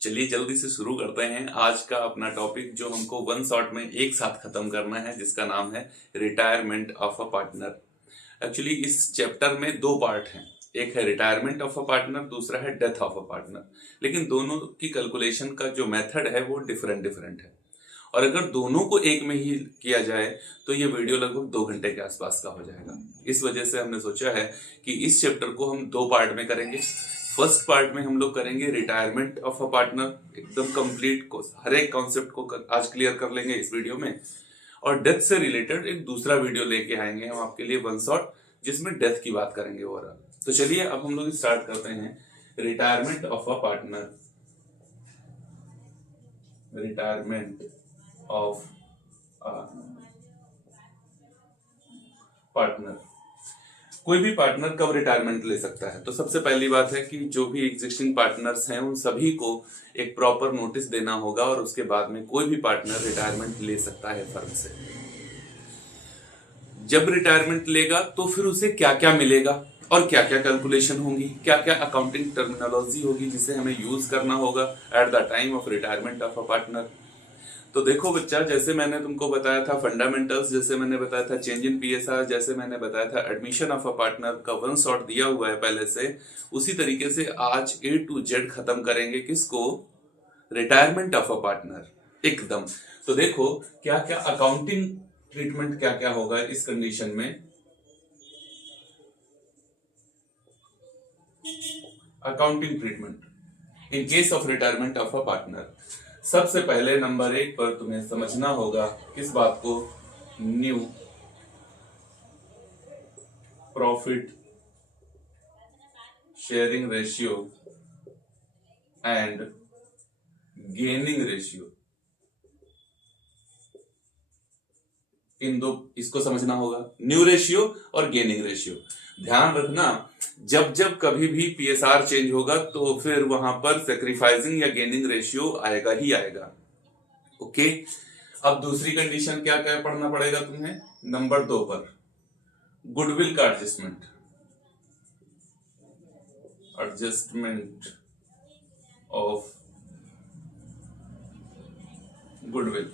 चलिए जल्दी से शुरू करते हैं आज का अपना टॉपिक जो हमको वन शॉट में एक साथ खत्म करना है, जिसका नाम है retirement of a partner. Actually इस चैप्टर में दो पार्ट हैं, एक है रिटायरमेंट ऑफ अ पार्टनर, दूसरा है डेथ ऑफ अ पार्टनर। लेकिन दोनों की कैलकुलेशन का जो मेथड है वो डिफरेंट डिफरेंट है, और अगर दोनों को एक में ही किया जाए तो ये वीडियो लगभग 2 घंटे के आसपास का हो जाएगा। इस वजह से हमने सोचा है कि इस चैप्टर को हम दो पार्ट में करेंगे। फर्स्ट पार्ट में हम लोग करेंगे रिटायरमेंट ऑफ अ पार्टनर, एकदम कंप्लीट को हर एक कॉन्सेप्ट को आज क्लियर कर लेंगे इस वीडियो में। और डेथ से रिलेटेड एक दूसरा वीडियो लेके आएंगे हम आपके लिए वन शॉट, जिसमें डेथ की बात करेंगे ओवरऑल। तो चलिए अब हम लोग स्टार्ट करते हैं retirement of a partner. Retirement of partner, कोई भी पार्टनर कब रिटायरमेंट ले सकता है? तो सबसे पहली बात है कि जो भी एग्जिस्टिंग पार्टनर्स हैं उन सभी को एक प्रॉपर नोटिस देना होगा, और उसके बाद में कोई भी पार्टनर रिटायरमेंट ले सकता है फर्म से। जब रिटायरमेंट लेगा तो फिर उसे क्या क्या मिलेगा और क्या क्या कैलकुलेशन होगी, क्या क्या अकाउंटिंग टर्मिनोलॉजी होगी जिसे हमें यूज करना होगा eight the time of retirement of a partner. तो देखो बच्चा, जैसे मैंने तुमको बताया था फंडामेंटल्स, जैसे मैंने बताया था चेंज इन पीएसआर, जैसे मैंने बताया था एडमिशन ऑफ अ पार्टनर का वन शॉट दिया हुआ है पहले से, उसी तरीके से आज ए टू जेड खत्म करेंगे किसको? रिटायरमेंट ऑफ अ पार्टनर एकदम। तो देखो क्या क्या अकाउंटिंग ट्रीटमेंट क्या क्या होगा इस कंडीशन में। Accounting treatment in case of retirement of a partner, सबसे पहले नंबर 1 पर तुम्हें समझना होगा किस बात को? New profit sharing ratio and gaining ratio, इन दो इसको समझना होगा, न्यू रेशियो और गेनिंग रेशियो। ध्यान रखना, जब जब कभी भी पीएसआर चेंज होगा तो फिर वहां पर सेक्रीफाइसिंग या गेनिंग रेशियो आएगा ही आएगा। ओके, अब दूसरी कंडीशन क्या क्या पढ़ना पड़ेगा तुम्हें? नंबर 2 पर गुडविल का adjustment, adjustment of goodwill.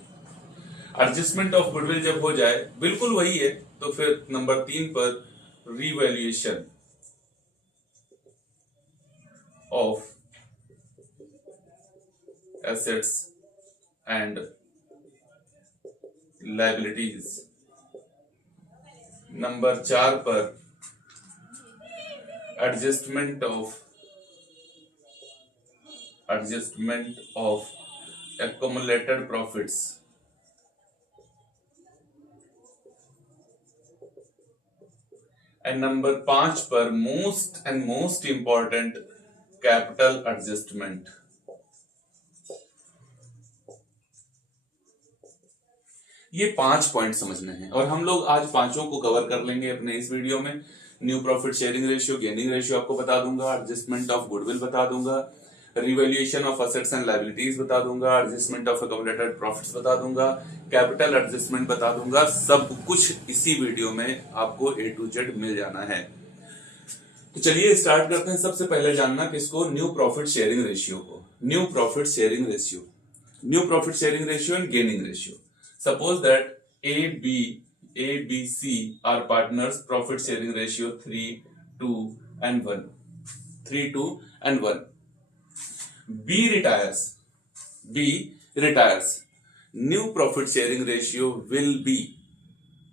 Adjustment of goodwill जब हो जाए, बिल्कुल वही है, तो फिर नंबर 3 पर revaluation of assets and liabilities. Number 4 पर adjustment of accumulated profits. And number 5 पर मोस्ट इंपॉर्टेंट कैपिटल एडजस्टमेंट। ये 5 पॉइंट समझने हैं और हम लोग आज पांचों को कवर कर लेंगे अपने इस वीडियो में। New profit sharing ratio, gaining ratio आपको बता दूंगा, एडजस्टमेंट ऑफ गुडविल बता दूंगा, revaluation of assets and liabilities बता दूंगा, एडजस्टमेंट ऑफ एक्युमुलेटेड प्रॉफिट्स बता दूंगा, कैपिटल एडजस्टमेंट बता दूंगा। सब कुछ इसी वीडियो में आपको ए टू जेड मिल जाना है। तो चलिए स्टार्ट करते हैं। सबसे पहले जानना किसको? न्यू प्रॉफिट शेयरिंग रेशियो को। New profit sharing sharing ratio and gaining ratio. Suppose that A, B, C are partners, profit sharing ratio 3, 2 and 1. 3, 2 and 1. B retires. New profit sharing ratio will be.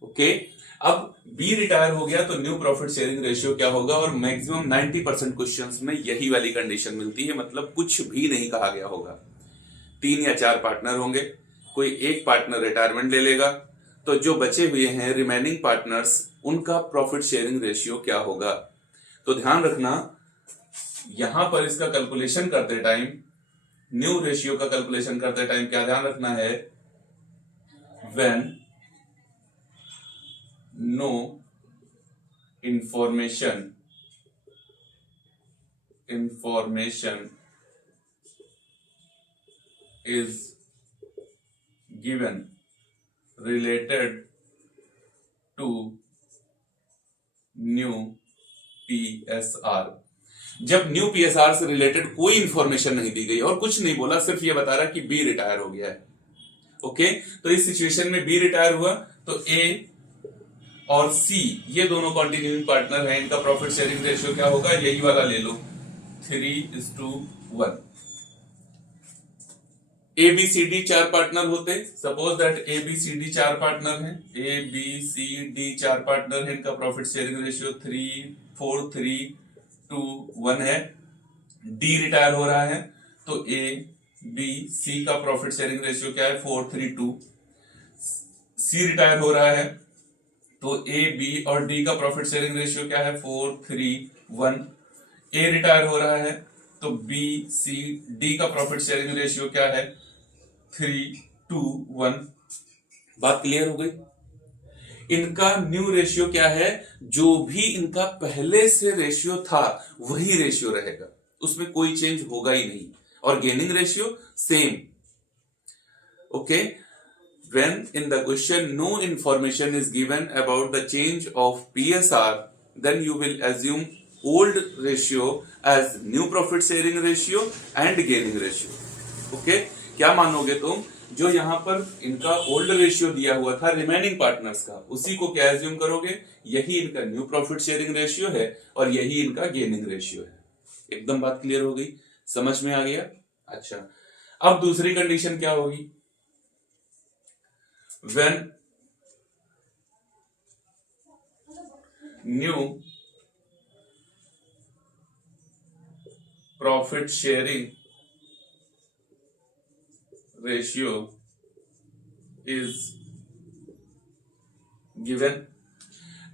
Okay? अब B retire हो गया तो new profit sharing ratio क्या होगा? और maximum 90% questions में यही वाली कंडीशन मिलती है, मतलब कुछ भी नहीं कहा गया होगा। 3 या 4 पार्टनर होंगे, कोई एक पार्टनर रिटायरमेंट ले लेगा, तो जो बचे हुए हैं रिमेनिंग पार्टनर्स, उनका प्रॉफिट शेयरिंग रेशियो क्या होगा? तो ध्यान रखना, यहां पर इसका कैलकुलेशन करते टाइम, न्यू रेशियो का कैलकुलेशन करते टाइम क्या ध्यान रखना है? When no information is given related to new PSR। जब न्यू पीएसआर से रिलेटेड कोई इंफॉर्मेशन नहीं दी गई और कुछ नहीं बोला, सिर्फ ये बता रहा कि बी रिटायर हो गया है। ओके, तो इस सिचुएशन में बी रिटायर हुआ तो ए और सी ये दोनों कंटिन्यूइंग पार्टनर हैं, इनका प्रॉफिट शेयरिंग रेशियो क्या होगा, यही वाला ले लो 3:1। ए बी सी डी चार पार्टनर होते, suppose that A B C D चार पार्टनर हैं, ए बी सी डी चार पार्टनर हैं, इनका प्रॉफिट शेयरिंग रेशियो 3:4:3:2:1 है। डी रिटायर हो रहा है तो ए बी सी का प्रॉफिट शेयरिंग रेशियो क्या है, 4:3:2। सी रिटायर हो रहा है तो ए बी और डी का प्रॉफिट शेयरिंग रेशियो क्या है, 4:3:1। ए रिटायर हो रहा है तो बी सी डी का प्रॉफिट शेयरिंग रेशियो क्या है, 3:1। बात क्लियर हो गई। इनका न्यू रेशियो क्या है, जो भी इनका पहले से रेशियो था वही रेशियो रहेगा, उसमें कोई चेंज होगा ही नहीं। और gaining ratio same. Okay, when in the question no information is given about the change of PSR, then you will assume old ratio as new profit sharing ratio and gaining ratio. Okay, क्या मानोगे तुम, जो यहां पर इनका old ratio दिया हुआ था रिमेनिंग पार्टनर्स का, उसी को क्या एज्यूम करोगे, यही इनका न्यू प्रॉफिट शेयरिंग रेशियो है और यही इनका गेनिंग रेशियो है। एकदम बात क्लियर हो गई, समझ में आ गया। अच्छा, अब दूसरी कंडीशन क्या होगी, when new profit sharing ratio is given।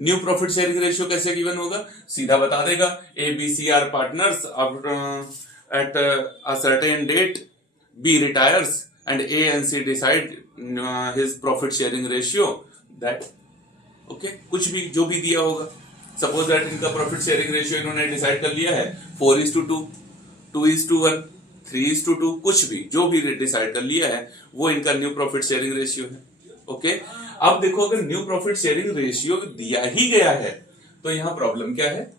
New profit sharing ratio कैसे गिवन होगा, सीधा बता देगा A B C are partners at a certain date, B retires and A and C decide his profit sharing ratio that okay, कुछ भी जो भी दिया होगा, सपोज दैट इनका प्रॉफिट शेयरिंग रेशियो इन्होंने डिसाइड कर लिया है 4:2, 2:1, 3:2, कुछ भी जो भी डिसाइड कर लिया है वो इनका न्यू प्रॉफिट शेयरिंग रेशियो है। ओके, अब देखो अगर न्यू प्रॉफिट शेयरिंग रेशियो दिया ही गया है तो यहां प्रॉब्लम क्या है,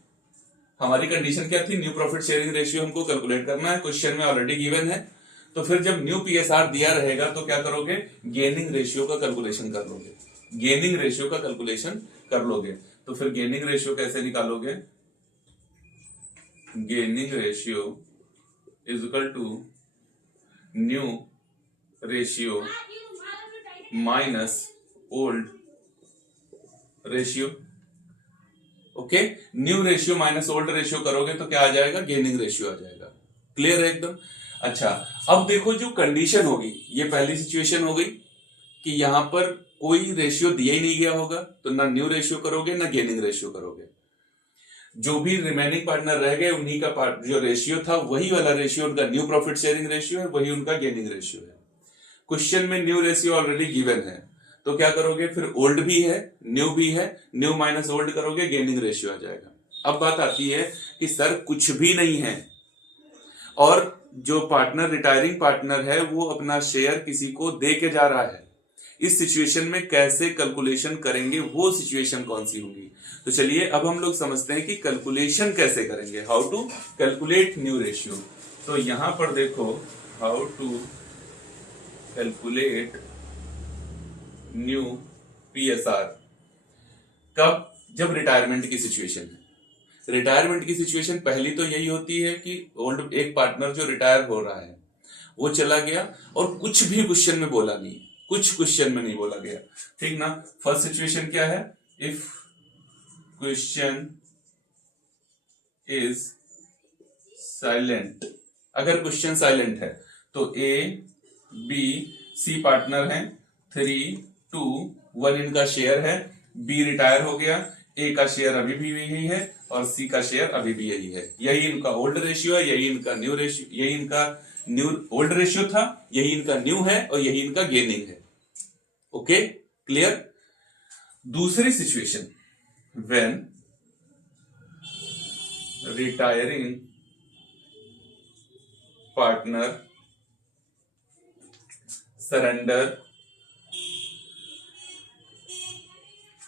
हमारी कंडीशन क्या थी, न्यू प्रॉफिट शेयरिंग रेशियो हमको कैलकुलेट करना है, क्वेश्चन में ऑलरेडी गिवन है। तो फिर जब न्यू पीएसआर दिया रहेगा तो क्या करोगे, गेनिंग रेशियो का कैलकुलेशन कर लोगे, गेनिंग रेशियो का कैलकुलेशन कर लोगे। तो फिर गेनिंग रेशियो कैसे निकालोगे, gaining ratio is equal to new ratio minus old ratio. Okay, new ratio minus old ratio करोगे तो क्या आ जाएगा, गेनिंग रेशियो आ जाएगा। क्लियर है एकदम। अच्छा, अब देखो जो कंडीशन होगी, ये पहली सिचुएशन हो गई कि यहां पर कोई रेशियो दिया ही नहीं गया होगा तो ना न्यू रेशियो करोगे ना गेनिंग रेशियो करोगे, जो भी रिमेनिंग पार्टनर रह गए उन्हीं का जो रेशियो था वही वाला रेशियो उनका न्यू प्रॉफिट शेयरिंग रेशियो है, वही उनका गेनिंग रेशियो है। क्वेश्चन में न्यू रेशियो ऑलरेडी गिवन है तो क्या करोगे, फिर ओल्ड भी है न्यू भी है, न्यू माइनस ओल्ड करोगे, गेनिंग रेशियो आ जाएगा। अब बात आती है कि सर कुछ भी नहीं है और जो पार्टनर रिटायरिंग पार्टनर है वो अपना शेयर किसी को दे के जा रहा है, इस सिचुएशन में कैसे कैलकुलेशन करेंगे, वो सिचुएशन कौन सी होगी। तो चलिए अब हम लोग समझते हैं कि कैलकुलेशन कैसे करेंगे, how to calculate new ratio. तो यहां पर देखो, how to calculate new PSR, कब, जब रिटायरमेंट की सिचुएशन है। रिटायरमेंट की सिचुएशन पहली तो यही होती है कि ओल्ड एक पार्टनर जो रिटायर हो रहा है वो चला गया और कुछ भी क्वेश्चन में बोला नहीं, कुछ क्वेश्चन में नहीं बोला गया, ठीक ना। फर्स्ट सिचुएशन क्या है, इफ क्वेश्चन इज साइलेंट, अगर क्वेश्चन साइलेंट है तो ए बी सी पार्टनर हैं, 3:2:1 इनका शेयर है, बी रिटायर हो गया, ए का शेयर अभी भी यही है और सी का शेयर अभी भी यही है, यही इनका ओल्ड रेशियो है, यही इनका न्यू रेशियो, यही इनका न्यू ओल्ड रेशियो था, यही इनका न्यू है और यही इनका गेनिंग है। Okay, clear. दूसरी situation, when retiring partner surrender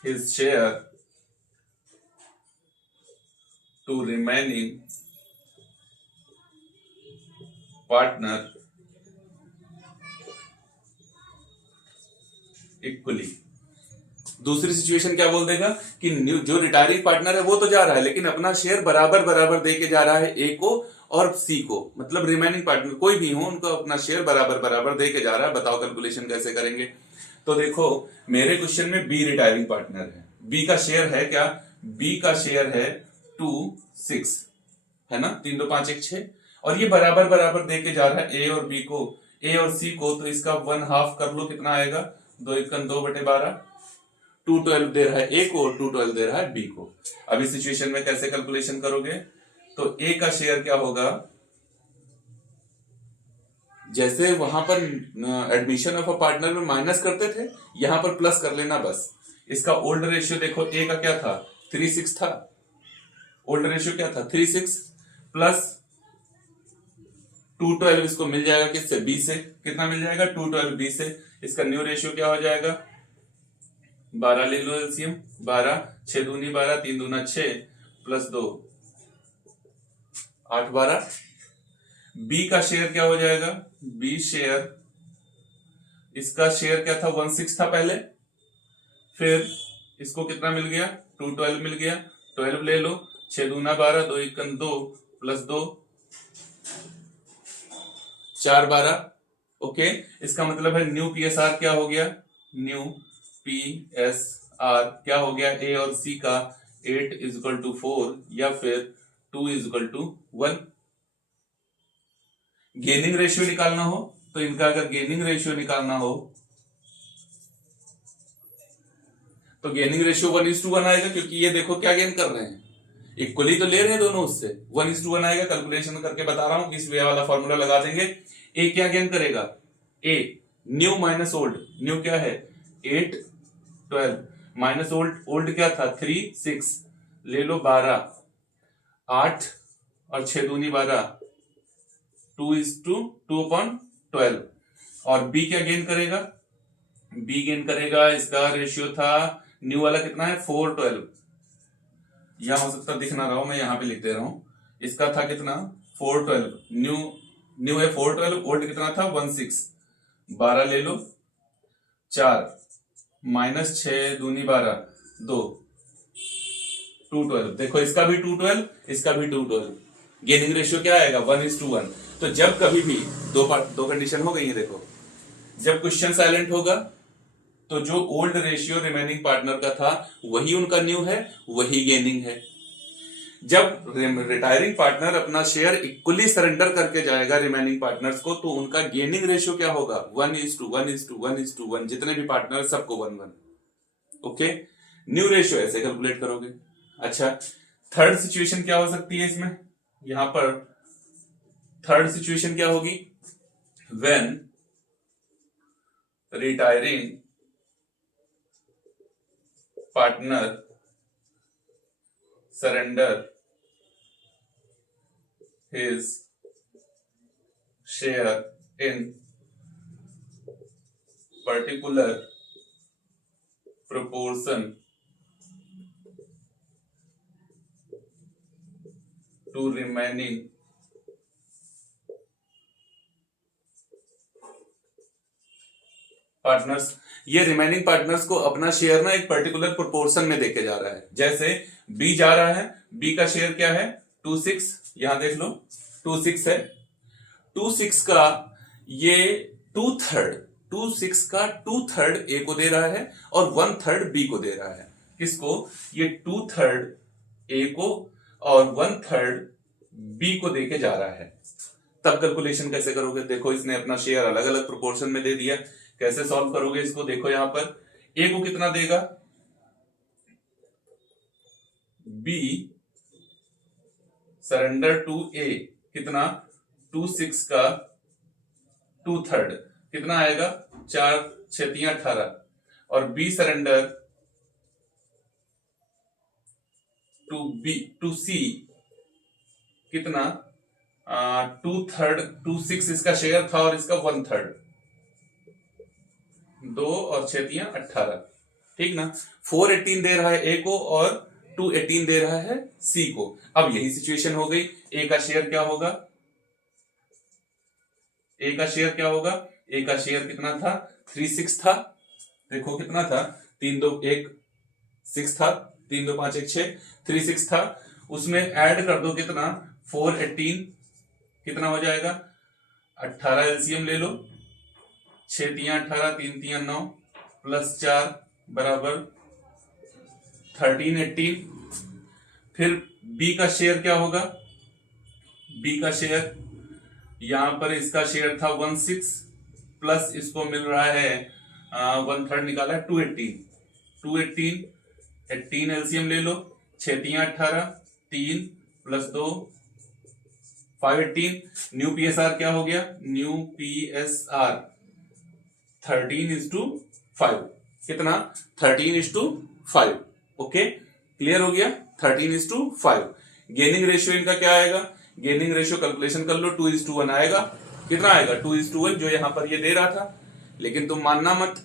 his share to remaining partner equally. दूसरी सिचुएशन क्या बोल देगा कि जो रिटायरिंग पार्टनर है वो तो जा रहा है लेकिन अपना शेयर बराबर बराबर दे के जा रहा है ए को और सी को, मतलब रिमेनिंग पार्टनर कोई भी हो उनको अपना शेयर बराबर बराबर दे के जा रहा है। बताओ कैलकुलेशन कैसे करेंगे। तो देखो मेरे क्वेश्चन में बी रिटायरिंग पार्टनर है, बी का शेयर है क्या, बी का शेयर है 2 6 है ना, 3 2 5 1 6 और ये बराबर बराबर दे के जा रहा है ए और बी को, ए और सी को। तो इसका 1/2 कर लो, कितना आएगा 2 1 2/12। 212 दे रहा है ए को और 212 दे रहा है बी को। अब इस सिचुएशन में कैसे कैलकुलेशन करोगे, तो ए का शेयर क्या होगा, जैसे वहां पर एडमिशन ऑफ अ पार्टनर में माइनस करते थे यहां पर प्लस कर लेना बस। इसका ओल्ड रेशियो देखो, ए का क्या था 3:6 था, ओल्ड रेशियो क्या था 3:6 प्लस 212 इसको मिल जाएगा किससे, बी से। कितना मिल जाएगा 212 बी से। इसका न्यू रेशियो क्या हो जाएगा 12 ले लो एलसीएम, 12 6 दूनी 12 3 दूना 6 प्लस 2 8 12। बी का शेयर क्या हो जाएगा, बी शेयर, इसका शेयर क्या था 1/6 था पहले, फिर इसको कितना मिल गया 212 मिल गया, 12 ले लो 6 दूना 12 2 1 2 प्लस 2 4 12। ओके, इसका मतलब है न्यू पीएसआर क्या हो गया, न्यू पीएसआर क्या हो गया ए और सी का 8 = 4 या फिर 2 = 1। गेनिंग रेशियो निकालना हो तो इनका अगर गेनिंग रेशियो निकालना हो तो गेनिंग रेशियो 1:1 आएगा, क्योंकि ये देखो क्या गेन कर रहे हैं, इक्वली तो ले रहे हैं दोनों, उससे 1:1 आएगा। कैलकुलेशन करके बता रहा हूं, इस वे वाला फॉर्मूला लगा देंगे। ए क्या गेन करेगा, a new minus old, new क्या है 8 12 माइनस ओल्ड, ओल्ड क्या था 3 6 ले लो 12 8 और 6 दूनी 12 2:2/12। और बी क्या गेन करेगा, बी गेन करेगा, इसका रेशियो था न्यू वाला कितना है 4 12, यहां हो सकता दिख ना रहा हो मैं यहाँ पे लिख दे रहा हूं, इसका था कितना 4 12, न्यू है 4 12, ओल्ड कितना था 1/6, 12 ले लो 4 माइनस 6 दूनी 12 2 212। देखो इसका भी 212 इसका भी 212, गेनिंग रेशियो क्या आएगा 1:1। तो जब कभी भी दो कंडीशन हो गई है, देखो जब क्वेश्चन साइलेंट होगा तो जो ओल्ड रेशियो रिमेनिंग पार्टनर का था वही उनका न्यू है, वही गेनिंग है। जब रिटायरिंग पार्टनर अपना शेयर इक्वली सरेंडर करके जाएगा रिमेनिंग पार्टनर्स को, तो उनका गेनिंग रेशियो क्या होगा 1:1:1:1, जितने भी पार्टनर सबको 1:1। ओके, न्यू रेशियो ऐसे कैलकुलेट करोगे। अच्छा, थर्ड सिचुएशन क्या हो सकती है इसमें, यहां पर थर्ड सिचुएशन क्या होगी, when retiring partner surrender his share in particular proportion to remaining partners. ये रिमेनिंग पार्टनर्स को अपना शेयर ना एक पर्टिकुलर प्रोपोर्शन में देके जा रहा है। जैसे बी जा रहा है, बी का शेयर क्या है 2/6, यहां देख लो 2/6 है, 2/6 का ये 2/3, 2/6 का 2/3 ए को दे रहा है और 1/3 बी को दे रहा है। किसको, ये 2/3 ए को और 1/3 बी को देके जा रहा है। तब कैलकुलेशन कैसे करोगे, देखो इसने अपना शेयर अलग अलग प्रोपोर्शन में दे दिया, कैसे सॉल्व करोगे इसको, देखो यहां पर ए को कितना देगा, बी सरेंडर टू ए कितना 2/6 का 2/3 कितना आएगा 4 6 3 18, और बी सरेंडर टू सी कितना 2/3, 2/6 इसका शेयर था और इसका 1/3, 2 और 6 3 18, ठीक ना। 418 दे रहा है ए को और 218 दे रहा है सी को। अब यही सिचुएशन हो गई, ए का शेयर क्या होगा ए का शेयर क्या होगा, ए का शेयर कितना था, 36 था, देखो कितना था, 3 2 1 6 था, 3 2 5 1 6, 36 था, उसमें ऐड कर दो कितना 4 18, कितना हो जाएगा 18, एलसीएम ले लो, 6 3 18 3 3 9 प्लस 4 बराबर 13 18। फिर बी का शेयर क्या होगा, बी का शेयर यहां पर इसका शेयर था 16 प्लस इसको मिल रहा है 1/3 निकाला 218, 218 18 एलसीएम ले लो, 6 3 18 3 प्लस 2 518। न्यू पीएसआर क्या हो गया, न्यू पीएसआर 13:5, कितना 13:5। ओके क्लियर हो गया, 13:5। गेनिंग रेशियो इनका क्या आएगा, गेनिंग रेशियो कैलकुलेशन कर लो, 2:1 आएगा, कितना आएगा 2:1 जो यहां पर ये दे रहा था। लेकिन तुम मानना मत,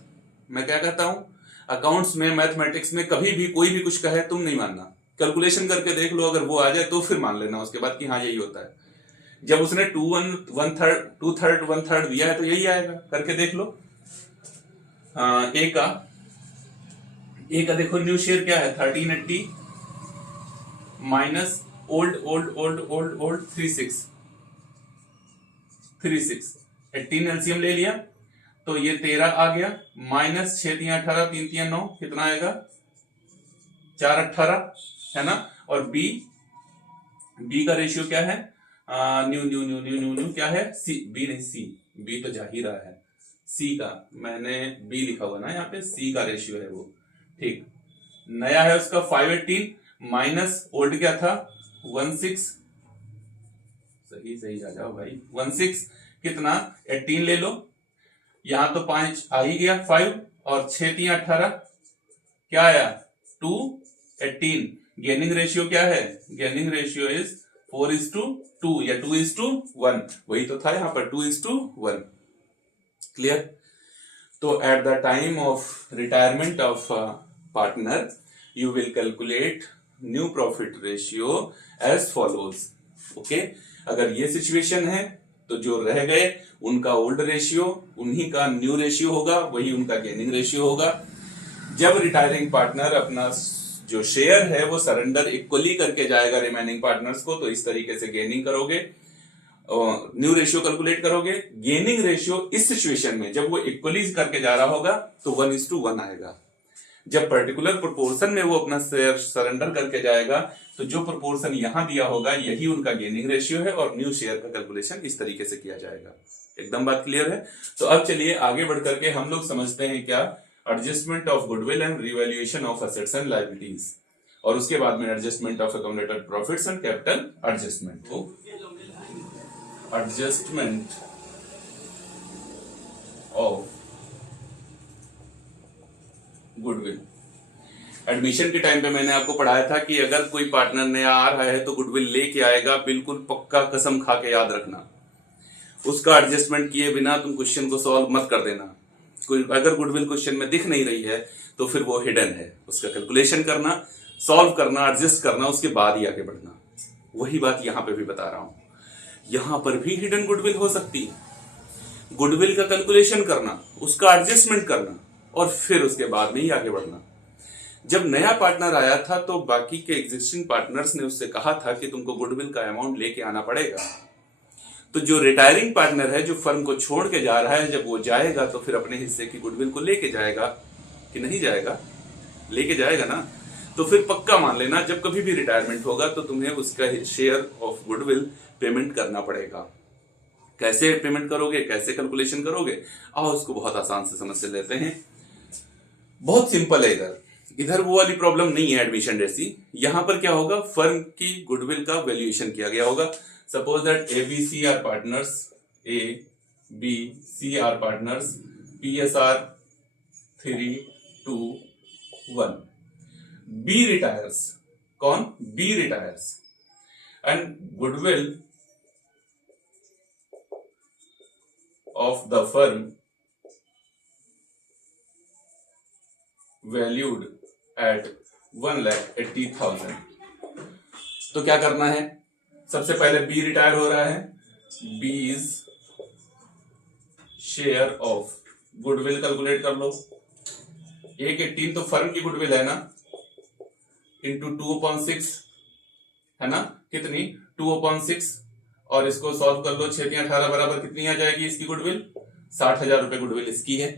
मैं क्या कहता हूं, अकाउंट्स में मैथमेटिक्स में कभी भी कोई भी कुछ कहे तुम नहीं मानना, कैलकुलेशन करके देख लो, अगर वो आ जाए तो फिर मान लेना उसके बाद कि हाँ यही होता है। जब उसने 2/3 दिया है तो यही आएगा, करके देख लो। ए का देखो न्यू शेयर क्या है 1380 माइनस ओल्ड 36 18 एलसीएम ले लिया तो ये 13 आ गया, माइनस 6 3 18 3 3 9, कितना आएगा 4 18 है ना। और बी का रेशियो क्या है, new new new new new new क्या है, सी, बी नहीं सी, बी तो जा ही रहा है, सी का मैंने बी लिखा हुआ ना यहाँ पे, सी का रेशियो है वो, ठीक। नया है उसका 518 माइनस ओल्ड क्या था 16, सही आ जाओ भाई, 16 कितना 18 ले लो, यहां तो 5 आ ही गया 5 और 6 3 18 क्या आया 2 18। गेनिंग रेशियो क्या है, गेनिंग रेशियो इज 4:2 या 2:1, वही तो था यहां पर 2:1। क्लियर। तो at the time of retirement of partner you will calculate new profit ratio as follows. Okay, अगर ये सिचुएशन है तो जो रह गए उनका ओल्ड रेशियो, उन्हीं का न्यू रेशियो होगा, वही उनका गेनिंग रेशियो होगा। जब रिटायरिंग पार्टनर अपना जो शेयर है वो सरेंडर इक्वली करके जाएगा रिमेनिंग पार्टनर्स को, तो इस तरीके से गेनिंग करोगे, न्यू रेशियो कैलकुलेट करोगे। गेनिंग रेशियो इस सिचुएशन में जब वो इक्वली करके जा रहा होगा तो 1:1 आएगा। जब पर्टिकुलर प्रोपोर्शन में वो अपना शेयर सरेंडर करके जाएगा तो जो प्रोपोर्शन यहां दिया होगा यही उनका गेनिंग रेशियो है, और न्यू शेयर का कैलकुलेशन इस तरीके से किया जाएगा। एकदम बात क्लियर है। तो अब चलिए आगे बढ़ करके हम लोग समझते हैं क्या, adjustment of goodwill and revaluation of assets and liabilities, और उसके बाद में adjustment of accumulated profits and capital adjustment. तो एडजस्टमेंट ऑफ गुडविल, एडमिशन के टाइम पे मैंने आपको पढ़ाया था कि अगर कोई पार्टनर नया आ रहा है तो गुडविल लेके आएगा, बिल्कुल पक्का कसम खा के याद रखना। उसका एडजस्टमेंट किए बिना तुम क्वेश्चन को सॉल्व मत कर देना। कोई अगर गुडविल क्वेश्चन में दिख नहीं रही है तो फिर वो हिडन है, उसका कैलकुलेशन करना, सॉल्व करना, एडजस्ट करना, उसके बाद ही आगे बढ़ना। वही बात यहां पे भी बता रहा हूं, यहां पर भी हिडन गुडविल हो सकती है। गुडविल का कैलकुलेशन करना, उसका एडजस्टमेंट करना, और फिर उसके बाद में ही आगे बढ़ना। जब नया पार्टनर आया था तो बाकी के एग्जिस्टिंग पार्टनर्स ने उससे कहा था कि तुमको गुडविल का अमाउंट लेके आना पड़ेगा। तो जो रिटायरिंग पार्टनर है, जो फर्म को छोड़ के जा रहा है, जब वो जाएगा तो फिर अपने हिस्से की गुडविल को लेके जाएगा कि नहीं जाएगा, लेके जाएगा ना। तो फिर पक्का मान लेना जब कभी भी रिटायरमेंट होगा तो तुम्हें उसका शेयर ऑफ गुडविल पेमेंट करना पड़ेगा। कैसे पेमेंट करोगे, कैसे कैलकुलेशन करोगे, आओ उसको बहुत आसान से समझ से लेते हैं। बहुत सिंपल है, इधर वो वाली प्रॉब्लम नहीं है एडमिशन जैसी। यहां पर क्या होगा, फर्म की गुडविल का वैल्यूएशन किया गया होगा। Suppose that A B C are partners, A B C are partners, PSR 3 2 1। B retires, कौन, B retires, and goodwill of the firm valued at 1,80,000। तो क्या करना है, सबसे पहले बी रिटायर हो रहा है, B is share of goodwill calculate कर लो। 1/18 तो फर्म की गुडविल है ना, इंटू 2/6 है ना, कितनी 2/6, और इसको सॉल्व कर लो। 6 18 बराबर कितनी आ जाएगी इसकी गुडविल, 60,000 रुपए गुडविल इसकी है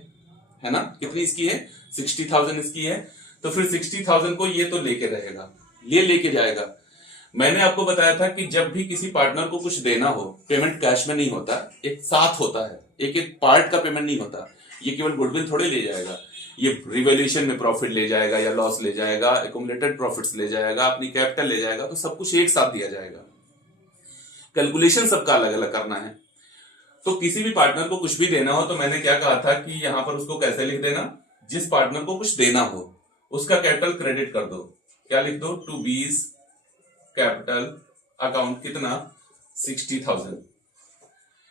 ना, कितनी इसकी है, 60,000 इसकी है। तो फिर 60,000 को ये तो लेके रहेगा, ये लेके जाएगा। मैंने आपको बताया था कि जब भी किसी पार्टनर को कुछ देना हो, पेमेंट कैश में नहीं होता, एक साथ होता है, एक एक पार्ट का पेमेंट नहीं होता। ये केवल गुडविल थोड़े ले जाएगा, ये रिवैल्यूएशन में प्रॉफिट ले जाएगा या लॉस ले जाएगा, एकुमुलेटेड प्रॉफिट्स ले जाएगा, अपनी कैपिटल ले जाएगा, तो सब कुछ एक साथ दिया जाएगा। कैलकुलेशन सबका अलग अलग करना है। तो किसी भी पार्टनर को कुछ भी देना हो तो मैंने क्या कहा था कि यहां पर उसको कैसे लिख देना, जिस पार्टनर को कुछ देना हो उसका कैपिटल क्रेडिट कर दो। क्या लिख दो, टू बीज कैपिटल अकाउंट कितना, 60,000।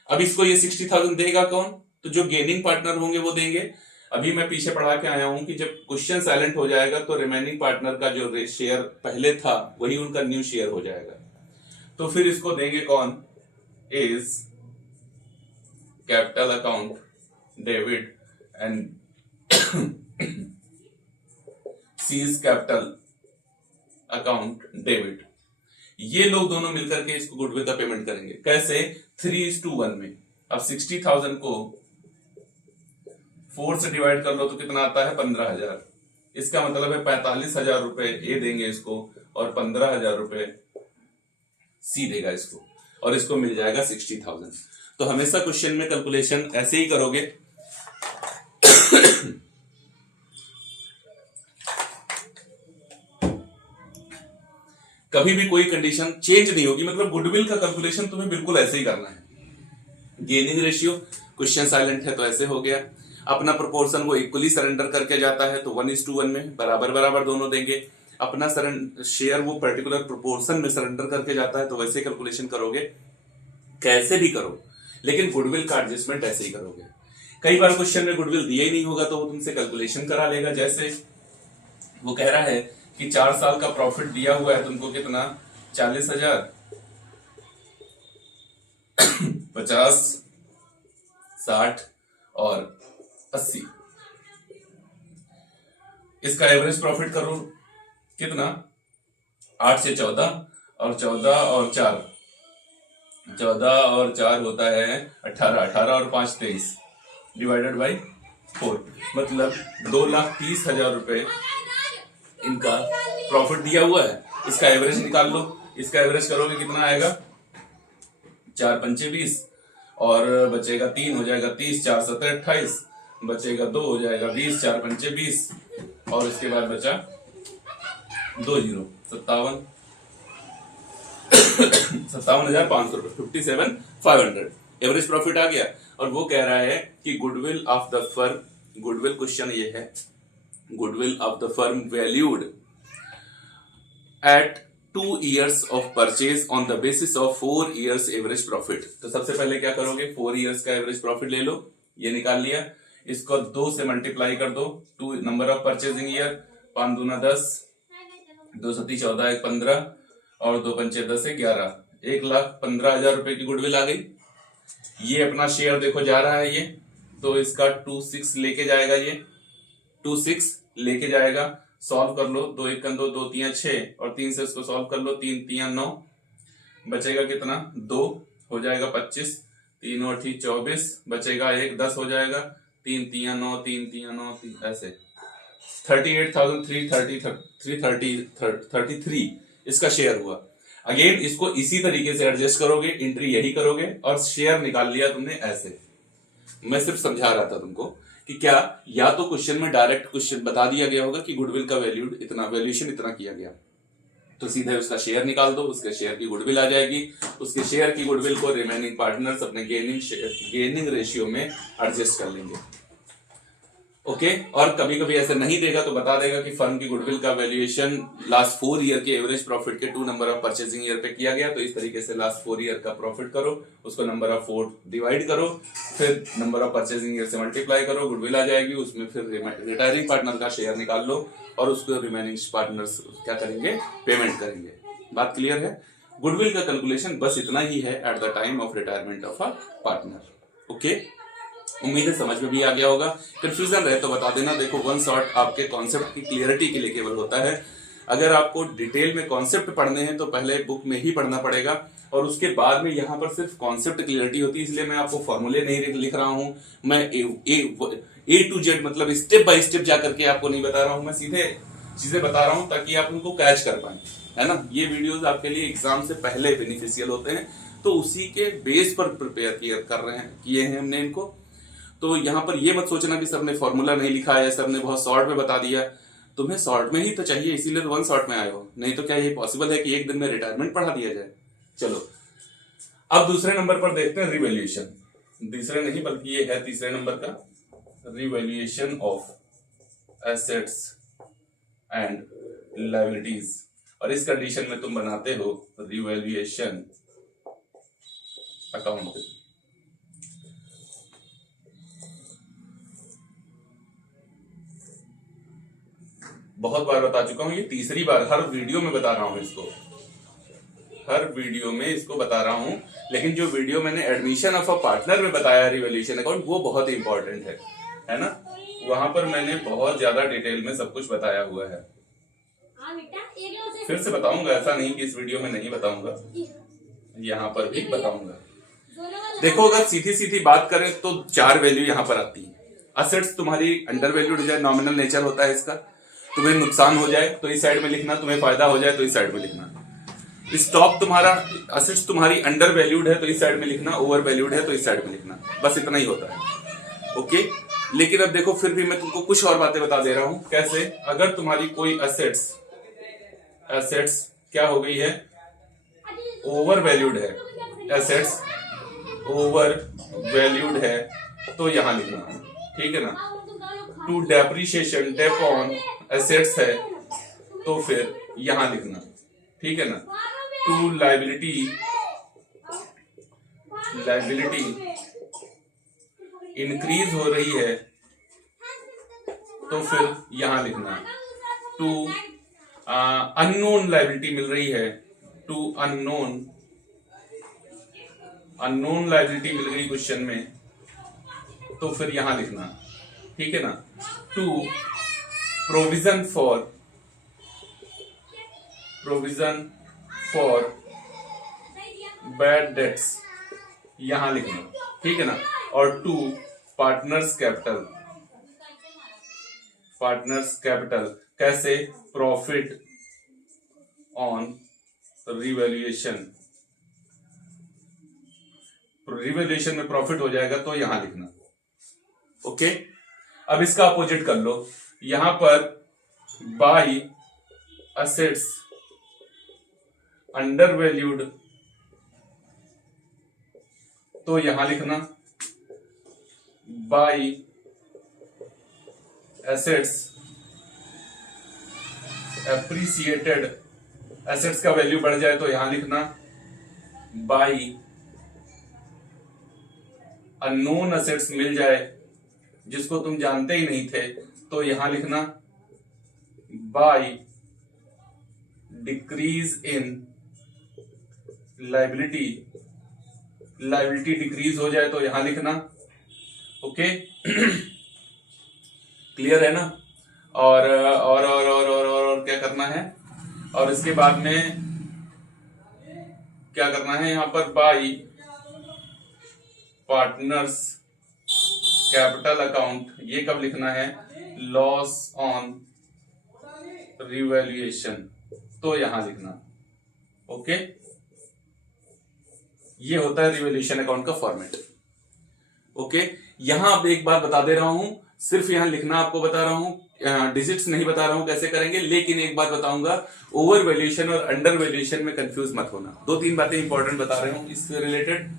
अब इसको ये 60,000 देगा कौन, तो जो गेनिंग पार्टनर होंगे वो देंगे। अभी मैं पीछे पढ़ा के आया हूं कि जब क्वेश्चन साइलेंट हो जाएगा तो रिमेनिंग पार्टनर का जो शेयर पहले था वही उनका न्यू शेयर हो जाएगा। तो फिर इसको देंगे कौन, is capital account debit and seize capital account debit. ये लोग दोनों मिलकर के इसको गुडविल का पेमेंट करेंगे। कैसे, 3:1 में। अब 60,000 को 4 से डिवाइड कर लो तो कितना आता है, 15,000। इसका मतलब है 45,000 रुपए ए देंगे इसको और 15,000 रुपए सी देगा इसको, और इसको मिल जाएगा 60,000। तो हमेशा क्वेश्चन में कैलकुलेशन ऐसे ही करोगे। कभी भी कोई कंडीशन चेंज नहीं होगी, मतलब गुडविल का कैलकुलेशन तुम्हें बिल्कुल ऐसे ही करना है। गेनिंग रेशियो, क्वेश्चन साइलेंट है तो ऐसे हो गया। अपना प्रोपोर्शन वो इक्वली सरेंडर करके जाता है तो 1:1 में बराबर बराबर दोनों देंगे। अपना शेयर वो पर्टिकुलर प्रोपोर्शन में सरेंडर करके जाता है तो वैसे कैलकुलेशन करोगे, कैसे भी करो, लेकिन गुडविल का एडजस्टमेंट ऐसे ही करोगे। कई बार क्वेश्चन में गुडविल दिया ही नहीं होगा तो वो तुमसे कैलकुलेशन करा लेगा। जैसे वो कह रहा है कि 4 साल का प्रॉफिट दिया हुआ है तुमको कितना, 40,000, 50, 60 और 80। इसका एवरेज प्रॉफिट करो कितना, 8 से 14 और 14 और 4, 14 और 4 होता है 18, 18 और 5 23 डिवाइडेड बाई 4, मतलब 2,30,000 रुपए इनका प्रॉफिट दिया हुआ है। इसका एवरेज निकाल लो। इसका एवरेज करोगे कितना आएगा, 4 पंचे 20 और बचेगा 3 हो जाएगा 30, 4 7 28, बचेगा 2 हो जाएगा 20, 4 पंचे 20 और इसके बाद बचा 2 0, 57,500 रुपए, 57,500 एवरेज प्रॉफिट आ गया। और वो कह रहा है कि goodwill of the firm, goodwill question ये है, goodwill of the firm valued eight 2 years of purchase on the basis of 4 years average profit. तो सबसे पहले क्या करोगे, 4 years का एवरेज प्रॉफिट ले लो, ये निकाल लिया। इसको 2 से मल्टीप्लाई कर दो, 2 नंबर ऑफ परचेजिंग ईयर, 5 दूना 10, 2 सती 14, 1 15 और 2 पंचे 10 से 11, 1,15,000 रुपए की गुडविल आ गई। ये अपना शेयर देखो जा रहा है ये, तो इसका 26 लेके जाएगा, ये 26 लेके जाएगा। सॉल्व कर लो, 2 1 2, 2 3 6 और 3 से इसको सॉल्व कर लो, 3 3 9, बचेगा कितना, 2 हो जाएगा 25, 3 और 8 24, बचेगा 1 10 हो जाएगा, 3 3 9, 3 3 9 3, ऐसे 38,333 इसका शेयर हुआ। अगेन इसको इसी तरीके से एडजस्ट करोगे, एंट्री यही करोगे और शेयर निकाल लिया तुमने ऐसे। मैं सिर्फ समझा रहा था तुमको कि क्या, या तो क्वेश्चन में डायरेक्ट क्वेश्चन बता दिया गया होगा कि गुडविल का वैल्यूड इतना, वैल्यूएशन इतना किया गया, तो सीधे उसका शेयर निकाल दो, उसके शेयर की गुडविल आ जाएगी। उसके शेयर की गुडविल को रिमेनिंग पार्टनर्स अपने गेनिंग रेशियो में एडजस्ट कर लेंगे। ओके, और कभी कभी ऐसे नहीं देगा तो बता देगा कि फर्म की गुडविल का वैल्यूएशन लास्ट 4 ईयर के एवरेज प्रॉफिट के 2 नंबर ऑफ परचेजिंग ईयर पे किया गया, तो इस तरीके से लास्ट 4 ईयर का प्रॉफिट करो, उसको नंबर ऑफ 4 डिवाइड करो, फिर नंबर ऑफ परचेजिंग ईयर से मल्टीप्लाई करो, गुडविल आ जाएगी। उसमें फिर रिटायरिंग पार्टनर का शेयर निकाल लो और उसको रिमेनिंग पार्टनर्स क्या करेंगे, पेमेंट करेंगे। बात क्लियर है? गुडविल का कैलकुलेशन बस इतना ही है eight the time of retirement of a partner. Okay, उम्मीद है समझ में भी आ गया होगा। कंफ्यूजन रहे तो बता देना। देखो, वन शॉट आपके कॉन्सेप्ट की क्लियरिटी के लिए केवल होता है। अगर आपको डिटेल में कॉन्सेप्ट पढ़ने हैं तो पहले बुक में ही पढ़ना पड़ेगा, और उसके बाद में यहाँ पर सिर्फ कॉन्सेप्ट क्लियरिटी होती है। इसलिए मैं आपको फॉर्मूले नहीं लिख रहा हूँ, मैं ए टू जेड मतलब स्टेप बाय स्टेप जाकर के आपको नहीं बता रहा हूँ, मैं सीधे चीजें बता रहा हूँ ताकि आप उनको कैच कर पाए, है ना। ये वीडियोस आपके लिए एग्जाम से पहले बेनिफिशियल होते हैं, तो उसी के बेस पर प्रिपेयर कर रहे हैं, किए हैं हमने इनको। तो यहाँ पर ये मत सोचना कि सर ने फॉर्मूला नहीं लिखा है, सर ने बहुत शॉर्ट में बता दिया। तुम्हें शॉर्ट में ही तो चाहिए, इसीलिए तो वन शॉट में आए हो। नहीं तो क्या ये पॉसिबल है कि एक दिन में रिटायरमेंट पढ़ा दिया जाए। चलो, अब दूसरे नंबर पर देखते हैं रिवैल्यूएशन। दूसरे नहीं बल्कि ये है तीसरे नंबर का, revaluation of assets and liabilities. और इस कंडीशन में तुम बनाते हो रिवैल्यूएशन अकाउंट। बहुत बार बता चुका हूं, ये तीसरी बार हर वीडियो में बता रहा हूं इसको, हर वीडियो में इसको बता रहा हूं। लेकिन जो वीडियो मैंने एडमिशन ऑफ अ पार्टनर में बताया रिवैल्यूएशन अकाउंट, वो बहुत ही इंपॉर्टेंट है ना। वहां पर मैंने बहुत ज्यादा डिटेल में सब कुछ बताया हुआ है। फिर से बताऊंगा, ऐसा नहीं कि इस वीडियो में नहीं बताऊंगा, यहाँ पर भी बताऊंगा। देखो, अगर सीधी सीधी बात करें तो 4 वैल्यू यहाँ पर आती है। असेट्स तुम्हारी अंडर वैल्यूड हो जाए, नॉमिनल नेचर होता है इसका। तुम्हें नुकसान हो जाए तो इस साइड में लिखना, तुम्हें फायदा हो जाए तो इस साइड में लिखना। स्टॉक तुम्हारा, असेट्स तुम्हारी अंडर वैल्यूड है तो इस साइड में लिखना, ओवर वैल्यूड है तो इस साइड में लिखना। बस इतना ही होता है, ओके। लेकिन अब देखो, फिर भी मैं तुमको कुछ और बातें बता दे रहा हूं। कैसे? अगर तुम्हारी कोई असेट्स क्या हो गई है, ओवर वैल्यूड है, एसेट्स ओवर वैल्यूड है तो यहां लिखना, ठीक है ना। To depreciation, dep on assets है तो फिर यहां लिखना, ठीक है ना। टू लायबिलिटी इंक्रीज हो रही है तो फिर यहां लिखना। टू अननोन लायबिलिटी मिल रही है, टू अननोन लायबिलिटी मिल गई क्वेश्चन में तो फिर यहां लिखना, ठीक है ना। To provision for bad debts यहां लिखना, ठीक है ना। और टू पार्टनर्स कैपिटल कैसे? प्रॉफिट ऑन रिवैल्यूएशन में प्रॉफिट हो जाएगा तो यहां लिखना, ओके। अब इसका अपोजिट कर लो, यहां पर बाई असेट्स अंडर वैल्यूड तो यहां लिखना, बाई एसेट्स एप्रिसिएटेड, एसेट्स का वैल्यू बढ़ जाए तो यहां लिखना, बाई अननोन एसेट्स मिल जाए जिसको तुम जानते ही नहीं थे तो यहां लिखना, by decrease in liability decrease हो जाए तो यहां लिखना, ओके। क्लियर है ना। और क्या करना है, और इसके बाद में क्या करना है, यहां पर बाई पार्टनर्स कैपिटल अकाउंट, ये कब लिखना है? लॉस ऑन रिवैल्यूएशन तो यहां लिखना, ओके। ये होता है रिवैल्यूएशन अकाउंट का फॉर्मेट, ओके। यहां अब एक बात बता दे रहा हूं, सिर्फ यहां लिखना आपको बता रहा हूं, डिजिट्स नहीं बता रहा हूं कैसे करेंगे। लेकिन एक बात बताऊंगा, ओवर वैल्यूएशन और अंडर वैल्यूएशन में कंफ्यूज मत होना। 2-3 बातें इंपॉर्टेंट बता रहे हूं इससे रिलेटेड।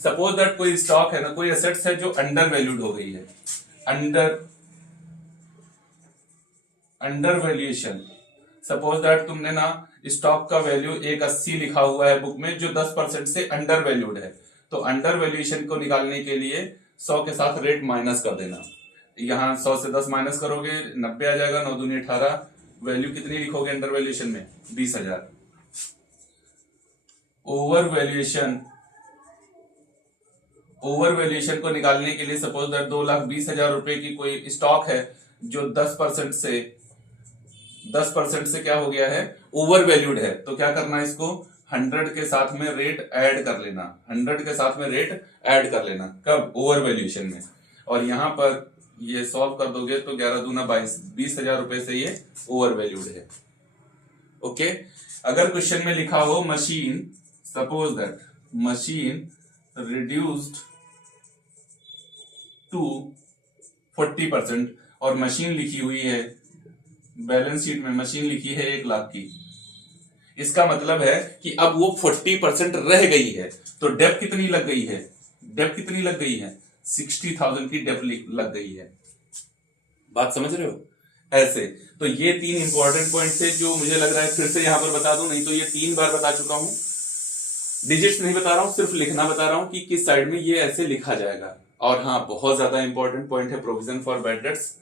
सपोज दैट कोई स्टॉक है ना, कोई एसेट्स है जो अंडर वैल्यूड हो गई है, अंडर वैल्यूएशन। सपोज दैट तुमने ना स्टॉक का वैल्यू 180 लिखा हुआ है बुक में, जो 10% से अंडर वैल्यूड है। तो अंडर वैल्यूएशन को निकालने के लिए 100 के साथ रेट माइनस कर देना। यहां 100 से 10 माइनस करोगे 90 आ जाएगा, 9 दूनी 18। वैल्यू कितनी लिखोगे अंडर वैल्यूएशन में? 20,000। ओवर वैल्यूएशन ओवर वैल्यूएशन को निकालने के लिए सपोज दैट 2,20,000 रुपए की कोई स्टॉक है जो 10% से क्या हो गया है, ओवर वैल्यूड है, तो क्या करना है, इसको 100 के साथ में रेट ऐड कर लेना, 100 के साथ में रेट ऐड कर लेना, कब, ओवर वैल्यूएशन में। और यहां पर ये सॉल्व कर दोगे तो 11 दूना 22, 20,000 रुपए से ये ओवर वैल्यूड है। ओके, अगर क्वेश्चन में लिखा हो machine, suppose that machine reduced to 40% और मशीन लिखी हुई है, बैलेंस शीट में मशीन लिखी है 1 लाख की, इसका मतलब है कि अब वो 40% रह गई है, तो डेप कितनी लग गई है, डेप कितनी लग गई है, 60,000 की डेप लग गई है। बात समझ रहे हो? ऐसे तो ये 3 इंपॉर्टेंट पॉइंट थे जो मुझे लग रहा है फिर से यहां पर बता दूं, नहीं तो ये 3 बार बता चुका हूं। डिजिट्स नहीं बता रहा हूं, सिर्फ लिखना बता रहा हूं कि किस साइड में ये ऐसे लिखा जाएगा। और हाँ, बहुत ज्यादा इंपॉर्टेंट पॉइंट है provision for bad dates.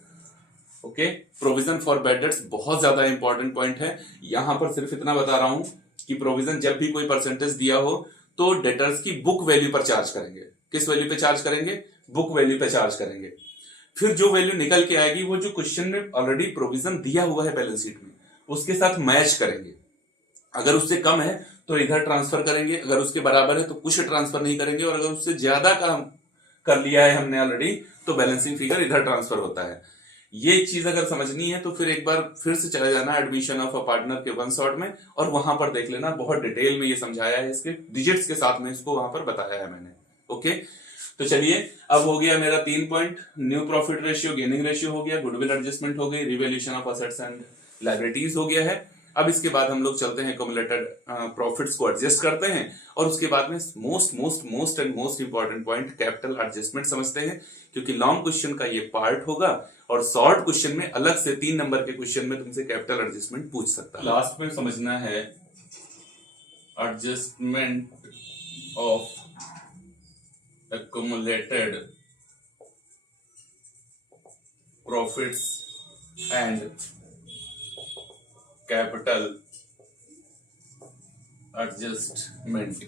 Okay, provision for bad dates बहुत ज्यादा इंपॉर्टेंट पॉइंट है। यहां पर सिर्फ इतना बता रहा हूं कि प्रोविजन जब भी कोई परसेंटेज दिया हो तो डेटर्स की बुक वैल्यू पर चार्ज करेंगे। किस वैल्यू पे चार्ज करेंगे, बुक वैल्यू पे चार्ज करेंगे। फिर जो वैल्यू निकल के आएगी वो जो क्वेश्चन में ऑलरेडी प्रोविजन दिया हुआ है बैलेंस शीट में, उसके साथ मैच करेंगे। अगर उससे कम है तो इधर ट्रांसफर करेंगे, अगर उसके बराबर है तो कुछ ट्रांसफर नहीं करेंगे, और अगर उससे ज्यादा काम कर लिया है हमने ऑलरेडी तो बैलेंसिंग फिगर इधर ट्रांसफर होता है। ये चीज अगर समझनी है तो फिर एक बार फिर से चले जाना एडमिशन ऑफ अ पार्टनर के वन शॉट में, और वहां पर देख लेना, बहुत डिटेल में ये समझाया है, इसके डिजिट्स के साथ में इसको वहां पर बताया है मैंने। ओके, तो चलिए, अब हो गया मेरा 3 point, new profit ratio, gaining ratio हो गया, गुडविल एडजस्टमेंट हो गई, revaluation of assets and liabilities हो गया है। अब इसके बाद हम लोग चलते हैं एक्युमुलेटेड प्रॉफिट्स को एडजस्ट करते हैं, और उसके बाद में most important point capital adjustment समझते हैं, क्योंकि लॉन्ग क्वेश्चन का ये पार्ट होगा और शॉर्ट क्वेश्चन में अलग से 3 नंबर के क्वेश्चन में तुमसे कैपिटल एडजस्टमेंट पूछ सकता है। लास्ट में समझना है adjustment of accumulated profits and capital adjustment।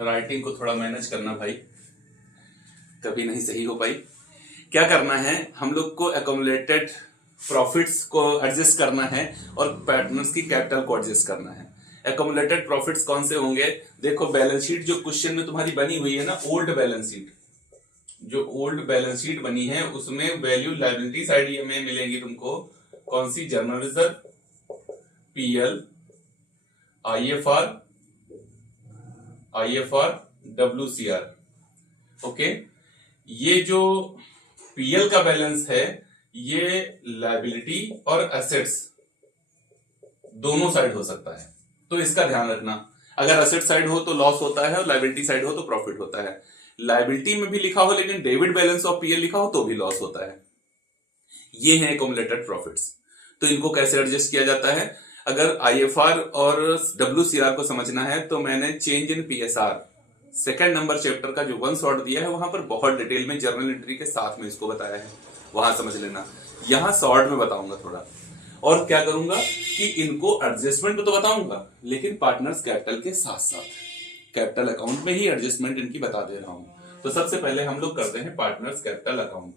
Writing को थोड़ा मैनेज करना भाई, कभी नहीं सही हो पाई। क्या करना है, हम लोग को accumulated प्रॉफिट्स को एडजस्ट करना है और पार्टनर्स की कैपिटल को एडजस्ट करना है। एक्युमुलेटेड प्रॉफिट्स कौन से होंगे, देखो बैलेंस शीट जो क्वेश्चन में तुम्हारी बनी हुई है ना, ओल्ड बैलेंस शीट, जो ओल्ड बैलेंस शीट बनी है उसमें वैल्यू लायबिलिटी साइड में मिलेंगी तुमको कौन सी, general reserve, PL, IFR, WCR. Okay, ये जो पीएल का बैलेंस है ये लायबिलिटी और एसेट्स दोनों साइड हो सकता है, तो इसका ध्यान रखना। अगर एसेट साइड हो तो लॉस होता है और लायबिलिटी साइड हो तो प्रॉफिट होता है। लायबिलिटी में भी लिखा हो लेकिन डेबिट बैलेंस ऑफ पीएल लिखा हो तो भी लॉस होता है। ये है एक्युमुलेटेड प्रॉफिट्स। तो इनको कैसे एडजस्ट किया जाता है, अगर आईएफआर और डब्ल्यूसीआर को समझना है तो मैंने change in PSR second number chapter का जो 1 शॉट दिया है वहां पर बहुत डिटेल में जर्नल एंट्री के साथ में इसको बताया है, वहां समझ लेना। यहां शॉर्ट में बताऊंगा थोड़ा, और क्या करूंगा कि इनको एडजस्टमेंट तो बताऊंगा लेकिन पार्टनर्स कैपिटल के साथ साथ कैपिटल अकाउंट में ही एडजस्टमेंट इनकी बता दे रहा हूं। तो सबसे पहले हम लोग करते हैं partners capital account.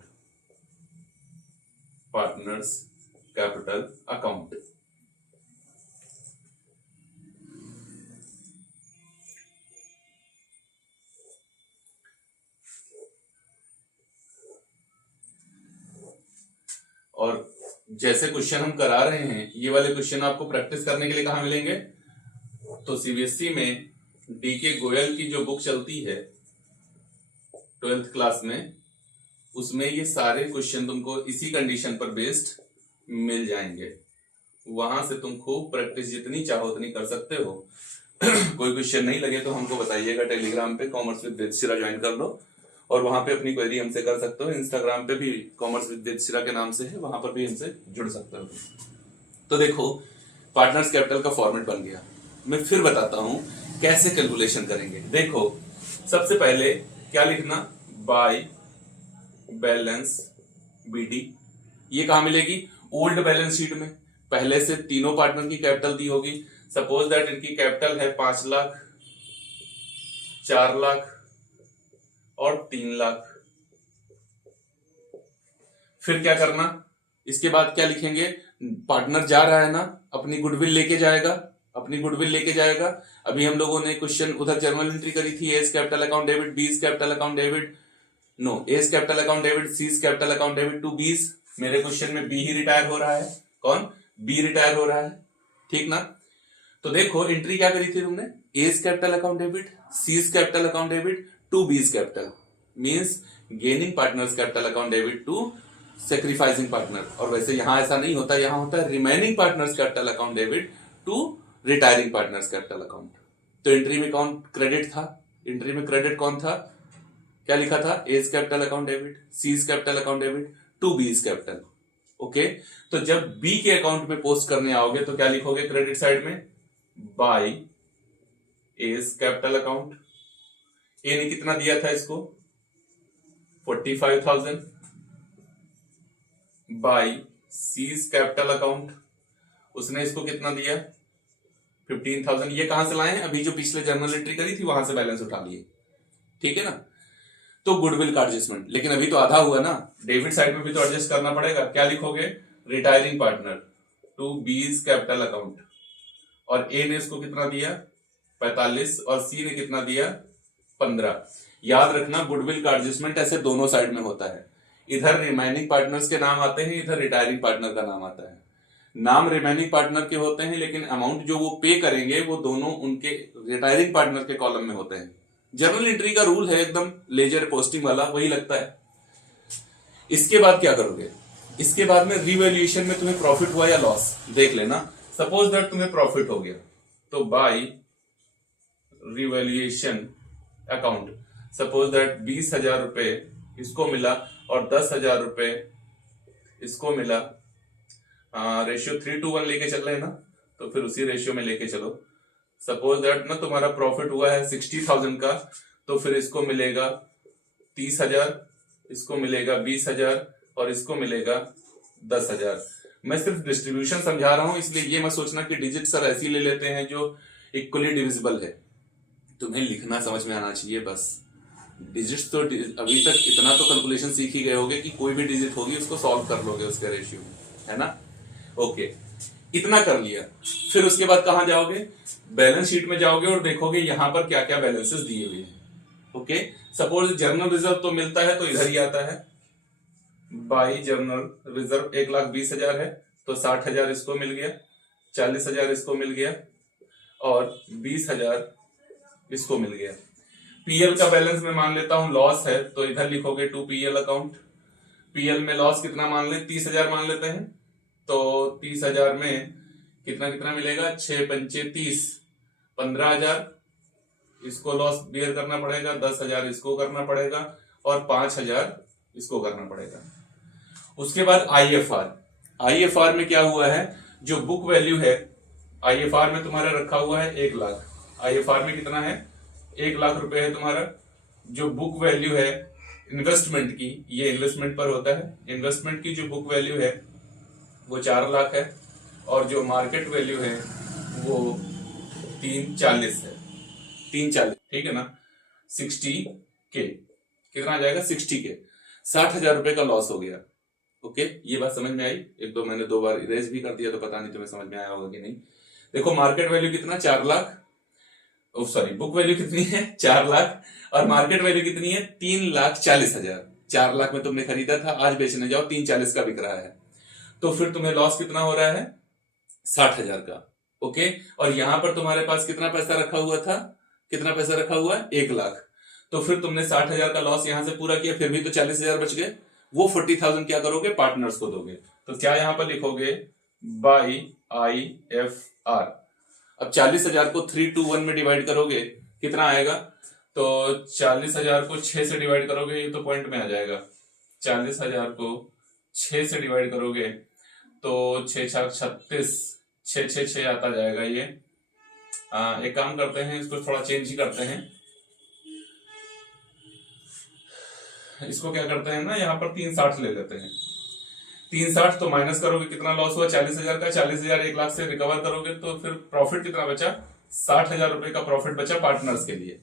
Partners capital account, और जैसे क्वेश्चन हम करा रहे हैं ये वाले क्वेश्चन आपको प्रैक्टिस करने के लिए कहां मिलेंगे, तो सीबीएसई में डीके गोयल की जो बुक चलती है 12th क्लास में, उसमें ये सारे क्वेश्चन तुमको इसी कंडीशन पर बेस्ड मिल जाएंगे। वहां से तुम खूब प्रैक्टिस जितनी चाहो उतनी कर सकते हो। कोई क्वेश्चन नहीं लगे तो हमको बताइएगा, टेलीग्राम पे कॉमर्स विद वेदशिरा ज्वाइन कर लो और वहां पे अपनी क्वेरी हमसे कर सकते हो। इंस्टाग्राम पे भी कॉमर्स विद वेदशिरा के नाम से है, वहां पर भी हमसे जुड़ सकते हो। तो देखो पार्टनर्स कैपिटल का फॉर्मेट बन गया। मैं फिर बताता हूं कैसे कैलकुलेशन करेंगे। देखो सबसे पहले क्या लिखना, बाय बैलेंस बीडी। ये कहां मिलेगी, ओल्ड बैलेंस शीट में। पहले से तीनों पार्टनर की कैपिटल दी होगी। सपोज दैट इनकी कैपिटल है 5 लाख, 4 लाख और 3 लाख। फिर क्या करना, इसके बाद क्या लिखेंगे, पार्टनर जा रहा है ना, अपनी गुडविल लेके जाएगा, अपनी गुडविल लेके जाएगा। अभी हम लोगों ने क्वेश्चन उधर जर्नल एंट्री करी थी, A's capital account debit, B's capital account debit, no A's capital account debit, C's capital account debit to B's. मेरे क्वेश्चन में बी ही रिटायर हो रहा है। कौन? बी रिटायर हो रहा है, ठीक ना। तो देखो एंट्री क्या करी थी तुमने, A's capital account debit, C's capital account debit to B's capital, means gaining partners capital account debit to sacrificing partner. और वैसे यहां ऐसा नहीं होता, यहां होता है remaining partners capital account debit to retiring partners capital account. तो एंट्री में कौन क्रेडिट था, एंट्री में क्रेडिट कौन था, क्या लिखा था, A's capital account debit, C's capital account debit to B's capital. Okay, तो जब बी के अकाउंट में पोस्ट करने आओगे तो क्या लिखोगे क्रेडिट साइड में, बाय एस कैपिटल अकाउंट। ए ने कितना दिया था इसको, 45,000, बाय सीज कैपिटल अकाउंट, उसने इसको कितना दिया, 15,000। ये कहां से लाए हैं, अभी जो पिछले जर्नल एंट्री करी थी वहां से बैलेंस उठा लिए, ठीक है ना। तो गुडविल का एडजस्टमेंट, लेकिन अभी तो आधा हुआ ना, डेबिट साइड में भी तो एडजस्ट करना पड़ेगा। क्या लिखोगे, retiring partner to B's capital account, और ए ने इसको कितना दिया 45 और सी ने कितना दिया 15। याद रखना गुडविल का एडजस्टमेंट ऐसे दोनों साइड में होता है, इधर रिमेनिंग पार्टनर्स के नाम आते हैं, इधर रिटायरिंग पार्टनर का नाम आता है। नाम रिमेनिंग पार्टनर के होते हैं, लेकिन अमाउंट जो वो पे करेंगे वो दोनों उनके रिटायरिंग पार्टनर के कॉलम में होते हैं। जर्नल एंट्री का रूल है एकदम लेजर पोस्टिंग वाला, वही लगता है। इसके बाद क्या करोगे, इसके बाद में रिवैल्यूएशन में तुम्हें प्रॉफिट हुआ या लॉस देख लेना। सपोज दैट तुम्हें प्रॉफिट हो गया, तो by revaluation account, suppose that 20,000 रुपए इसको मिला और 10,000 रुपए इसको मिला। रेशियो 3:1 लेके चल रहे हैं ना, तो फिर उसी रेशियो में लेके चलो। सपोज दैट ना तुम्हारा प्रॉफिट हुआ है 60,000 का, तो फिर इसको मिलेगा 30,000, इसको मिलेगा 20,000 और इसको मिलेगा 10,000। मैं सिर्फ डिस्ट्रीब्यूशन समझा रहा हूं, इसलिए ये मत सोचना कि डिजिट सर ऐसी ले लेते हैं जो इक्वली डिविजिबल है। तुम्हें लिखना समझ में आना चाहिए बस। डिजिट्स तो अभी तक इतना तो कैलकुलेशन सीख ही गए होगे कि कोई भी डिजिट होगी उसको सॉल्व कर लोगे उसके रेशियो में, है ना। ओके, इतना कर लिया, फिर उसके बाद कहां जाओगे, बैलेंस शीट में जाओगे और देखोगे यहां पर क्या क्या बैलेंसेस दिए हुए हैं। ओके, सपोज जर्नल रिजर्व तो मिलता है तो इधर ही आता है, बाई जर्नल रिजर्व 1,20,000 है, तो 60,000 इसको मिल गया, 40,000 इसको मिल गया और 20,000 इसको मिल गया। पीएल का बैलेंस में मान लेता हूं लॉस है, तो इधर लिखोगे टू पीएल अकाउंट। पीएल में लॉस कितना मान ले, 30,000 मान लेते हैं, तो 30,000 में कितना कितना मिलेगा, 6 पंचे 30, 15,000 इसको लॉस बियर करना पड़ेगा, 10,000 इसको करना पड़ेगा और 5,000 इसको करना पड़ेगा। उसके बाद आईएफआर, आईएफआर में क्या हुआ है, जो बुक वैल्यू है आईएफआर में तुम्हारा रखा हुआ है 1 लाख। आईएफआर में कितना है, 1 लाख रुपए है तुम्हारा। जो बुक वैल्यू है इन्वेस्टमेंट की, ये इन्वेस्टमेंट पर होता है, इन्वेस्टमेंट की जो बुक वैल्यू है वो 4 लाख है और जो मार्केट वैल्यू है वो 340 है, 340, ठीक है ना। 60K कितना आ जाएगा, 60K, 60,000 रुपए का लॉस हो गया। ओके, ये बात समझ में आई। एक दो मैंने 2 बार इरेज भी कर दिया तो पता नहीं तुम्हें समझ में आया होगा कि नहीं। देखो मार्केट वैल्यू कितना, 4 लाख, सॉरी बुक वैल्यू कितनी है 4 लाख और मार्केट वैल्यू कितनी है 3,40,000। 4 लाख में तुमने खरीदा था, आज बेचने जाओ 340 का बिक रहा है, तो फिर तुम्हें लॉस कितना हो रहा है 60,000 का। ओके, और यहां पर तुम्हारे पास कितना पैसा रखा हुआ था, कितना पैसा रखा हुआ है 1 लाख, तो फिर तुमने 60,000 का लॉस यहां से पूरा किया, फिर भी तो 40,000 बच गए। वो 40,000 क्या करोगे, पार्टनर्स को दोगे। तो क्या यहां पर लिखोगे, बाई IFR। अब 40,000 को 3:1 में डिवाइड करोगे कितना आएगा, तो 40,000 को 6 से डिवाइड करोगे, ये तो पॉइंट में आ जाएगा। 40,000 को 6 से डिवाइड करोगे तो 6 6 36, 6 6 6 आता जाएगा ये। एक काम करते हैं, इसको थोड़ा चेंज ही करते हैं, इसको क्या करते हैं ना, यहाँ पर 360 ले लेते हैं। 360 तो माइनस करोगे कितना लॉस हुआ 40,000 का, 40,000 1 लाख से रिकवर करोगे तो फिर प्रॉफिट कितना बचा, 60,000 रुपए का प्रॉफिट बचा पार्टनर्स के लिए।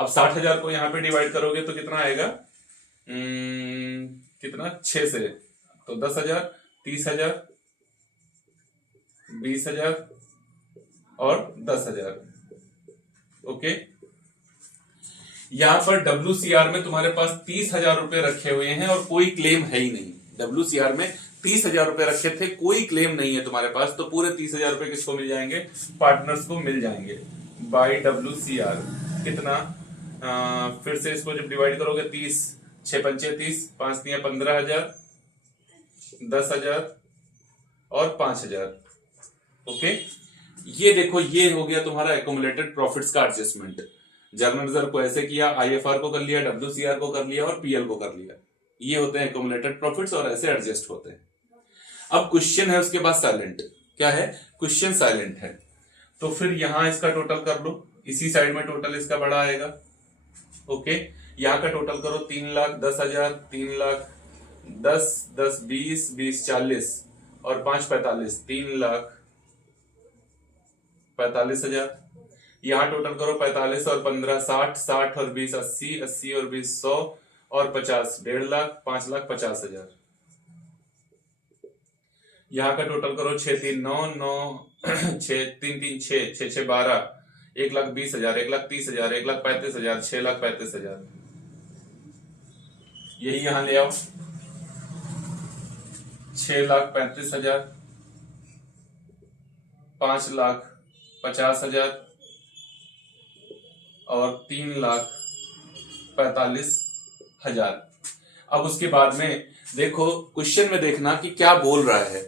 अब 60,000 को यहाँ पे डिवाइड करोगे तो कितना आएगा, कितना 6 से, तो 10,000, 30,000, 20,000 और 10,000। ओके, यहां पर WCR में तुम्हारे पास 30,000 रुपए रखे हुए हैं और कोई क्लेम है ही नहीं। WCR में 30,000 रुपए रखे थे, कोई क्लेम नहीं है तुम्हारे पास, तो पूरे 30,000 रुपए किसको मिल जाएंगे, पार्टनर्स को मिल जाएंगे बाय WCR। कितना, फिर से इसको जब डिवाइड करोगे 30, 6 पंचे 30, 5 दिया 15,000, 10,000 और 5,000। ओके, ये देखो ये हो गया तुम्हारा एक्यूमुलेटेड प्रॉफिट्स का एडजस्टमेंट। जर्नल रिजर्व को ऐसे किया, IFR को कर लिया, WCR को कर लिया और PL को कर लिया। ये होते हैं एक्यूमुलेटेड प्रॉफिट्स और ऐसे एडजस्ट होते हैं। अब क्वेश्चन है उसके बाद साइलेंट, क्या है, क्वेश्चन साइलेंट है, तो फिर यहां इसका टोटल कर लो, इसी साइड में टोटल इसका बड़ा आएगा। ओके, यहां का टोटल करो, 3,10,000, 3,00,000, 10, 10, 20, 20, 40 और 5, 45, 3,45,000। यहाँ टोटल करो 45 और 15 60, 60 और 20 80, 80 और 20 100 और 50 1,50,000, 5,50,000। यहाँ का टोटल करो 6 3 9 9 6 3 3 6 6 6 12, 1,20,000, 1,30,000, 1,35,000, 6,35,000। यही यहां ले आओ, 6,35,000, 5,50,000 और 3,45,000। अब उसके बाद में देखो क्वेश्चन में देखना कि क्या बोल रहा है।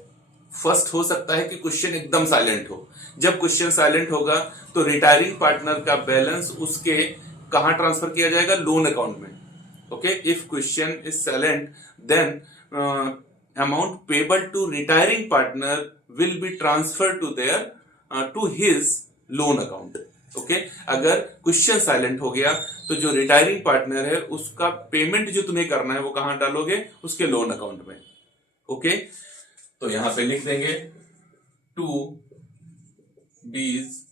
फर्स्ट हो सकता है कि क्वेश्चन एकदम साइलेंट हो। जब क्वेश्चन साइलेंट होगा तो रिटायरिंग पार्टनर का बैलेंस उसके कहां ट्रांसफर किया जाएगा, लोन अकाउंट में। Okay, if question is silent then amount payable to retiring partner will be transfer to his loan account. Okay, अगर क्वेश्चन साइलेंट हो गया तो जो रिटायरिंग पार्टनर है उसका पेमेंट जो तुम्हें करना है वो कहां डालोगे, उसके लोन अकाउंट में। ओके, तो यहां पे लिख देंगे टू बीज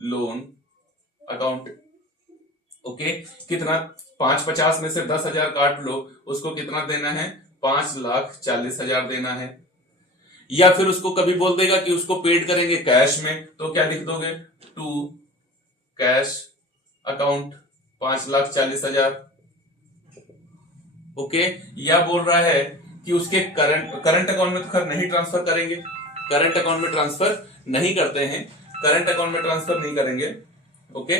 लोन अकाउंट। ओके, कितना, 550 में से 10,000 काट लो, उसको कितना देना है, 5,40,000 देना है। या फिर उसको कभी बोल देगा कि उसको पेड करेंगे कैश में, तो क्या लिख दोगे, टू कैश अकाउंट 5,40,000। ओके, या बोल रहा है कि उसके करंट अकाउंट में तो खैर नहीं ट्रांसफर करेंगे, करंट अकाउंट में ट्रांसफर नहीं करते हैं, करंट अकाउंट में ट्रांसफर नहीं करेंगे। ओके,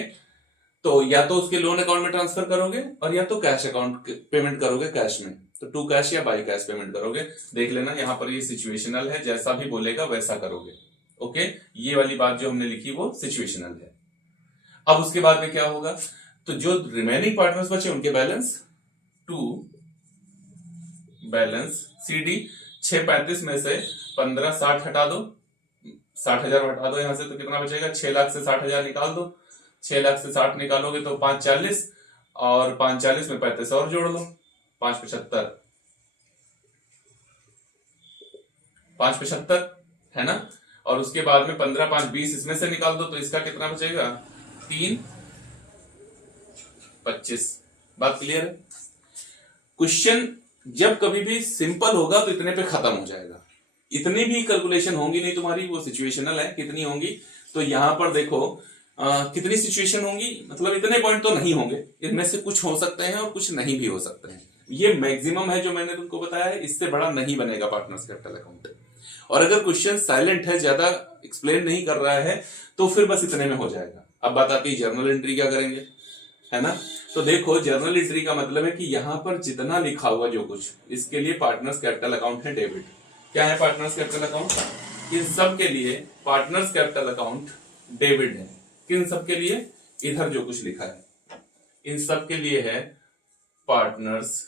तो या तो उसके लोन अकाउंट में ट्रांसफर करोगे और या तो कैश अकाउंट पेमेंट करोगे कैश में, तो टू कैश या बाई कैश पेमेंट करोगे। देख लेना यहां पर ये सिचुएशनल है, जैसा भी बोलेगा वैसा करोगे। ओके, ये वाली बात जो हमने लिखी वो सिचुएशनल है। अब उसके बाद में क्या होगा, तो जो रिमेनिंग पार्टनर्स बचे उनके बैलेंस, टू बैलेंस CD 635 में से 15,60 हटा दो, 60,000 हटा दो यहां से, तो कितना बचेगा, 6 लाख से 60,000 निकाल दो। 6 लाख से 60 निकालोगे तो 5,40 और 5,40 में 35 और जोड़ लो, 5,75, 5,75 है ना। और उसके बाद में 15 5 20 इसमें से निकाल दो, तो इसका कितना बचेगा, 3,25। बात क्लियर है। क्वेश्चन जब कभी भी सिंपल होगा तो इतने पे खत्म हो जाएगा, इतनी भी कैलकुलेशन होंगी नहीं तुम्हारी, वो सिचुएशनल है। कितनी होंगी, तो यहां पर देखो कितनी सिचुएशन होंगी, मतलब इतने पॉइंट तो नहीं होंगे, इनमें से कुछ हो सकते हैं और कुछ नहीं भी हो सकते हैं। ये मैक्सिमम है जो मैंने तुमको बताया है, इससे बड़ा नहीं बनेगा पार्टनर्स कैपिटल अकाउंट। और अगर क्वेश्चन साइलेंट है, ज्यादा एक्सप्लेन नहीं कर रहा है, तो फिर बस इतने में हो जाएगा। अब बात आती है जर्नल एंट्री क्या करेंगे, है ना। तो देखो जर्नल एंट्री का मतलब है कि यहां पर जितना लिखा हुआ जो कुछ, इसके लिए पार्टनर्स कैपिटल अकाउंट है डेबिट। क्या है पार्टनर्स कैपिटल अकाउंट, इन सब के लिए पार्टनर्स कैपिटल अकाउंट डेबिट है। किन सब के लिए, इधर जो कुछ लिखा है इन सब के लिए है पार्टनर्स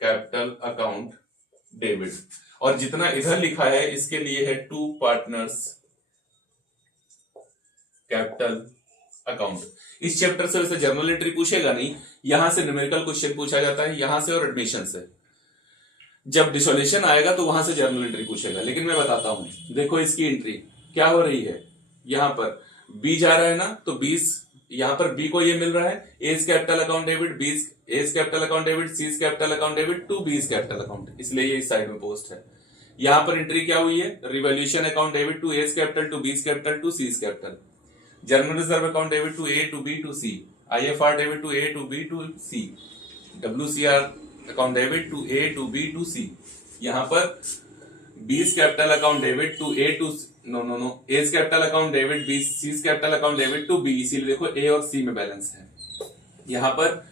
कैपिटल अकाउंट डेबिट, और जितना इधर लिखा है इसके लिए है टू पार्टनर्स कैपिटल अकाउंट। इस चैप्टर से वैसे जर्नल एंट्री पूछेगा नहीं, यहां से न्यूमेरिकल क्वेश्चन पूछा जाता है, यहां से और एडमिशन से। जब डिसोल्यूशन आएगा तो वहां से जर्नल एंट्री पूछेगा, लेकिन मैं बताता हूं। देखो इसकी एंट्री क्या हो रही है, यहां पर 20 आ रहा है ना, तो 20 यहाँ पर बी को ये मिल रहा है A's capital account debit, B's capital account debit, C capital account debit to B capital account, इसलिए ये इस साइड में पोस्ट है। यहाँ पर एंट्री क्या हुई है, revaluation account debit to A's capital to B capital to C capital, general reserve account debit to A to B to C, IFR debit to A to B to C, WCR account debit to A to B to C. यहाँ पर B's capital account debit to A to no A's capital account debit B, C capital account debit to B, इसीलिए देखो ए और सी में balance है। यहाँ पर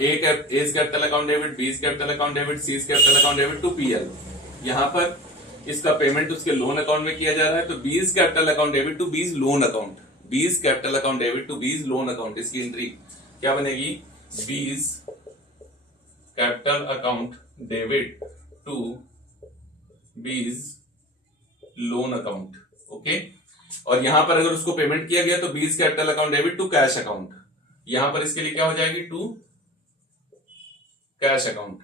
A's capital account debit, B capital account debit, C capital account debit to PL। यहाँ पर इसका पेमेंट उसके लोन अकाउंट में किया जा रहा है, तो B's capital account debit to B's loan account, B's capital account debit to B's loan account, इसकी एंट्री क्या बनेगी, B's capital account debit to B's loan account. Okay, और यहां पर अगर उसको पेमेंट किया गया तो B's capital account debit to cash account, यहां पर इसके लिए क्या हो जाएगी, टू कैश अकाउंट,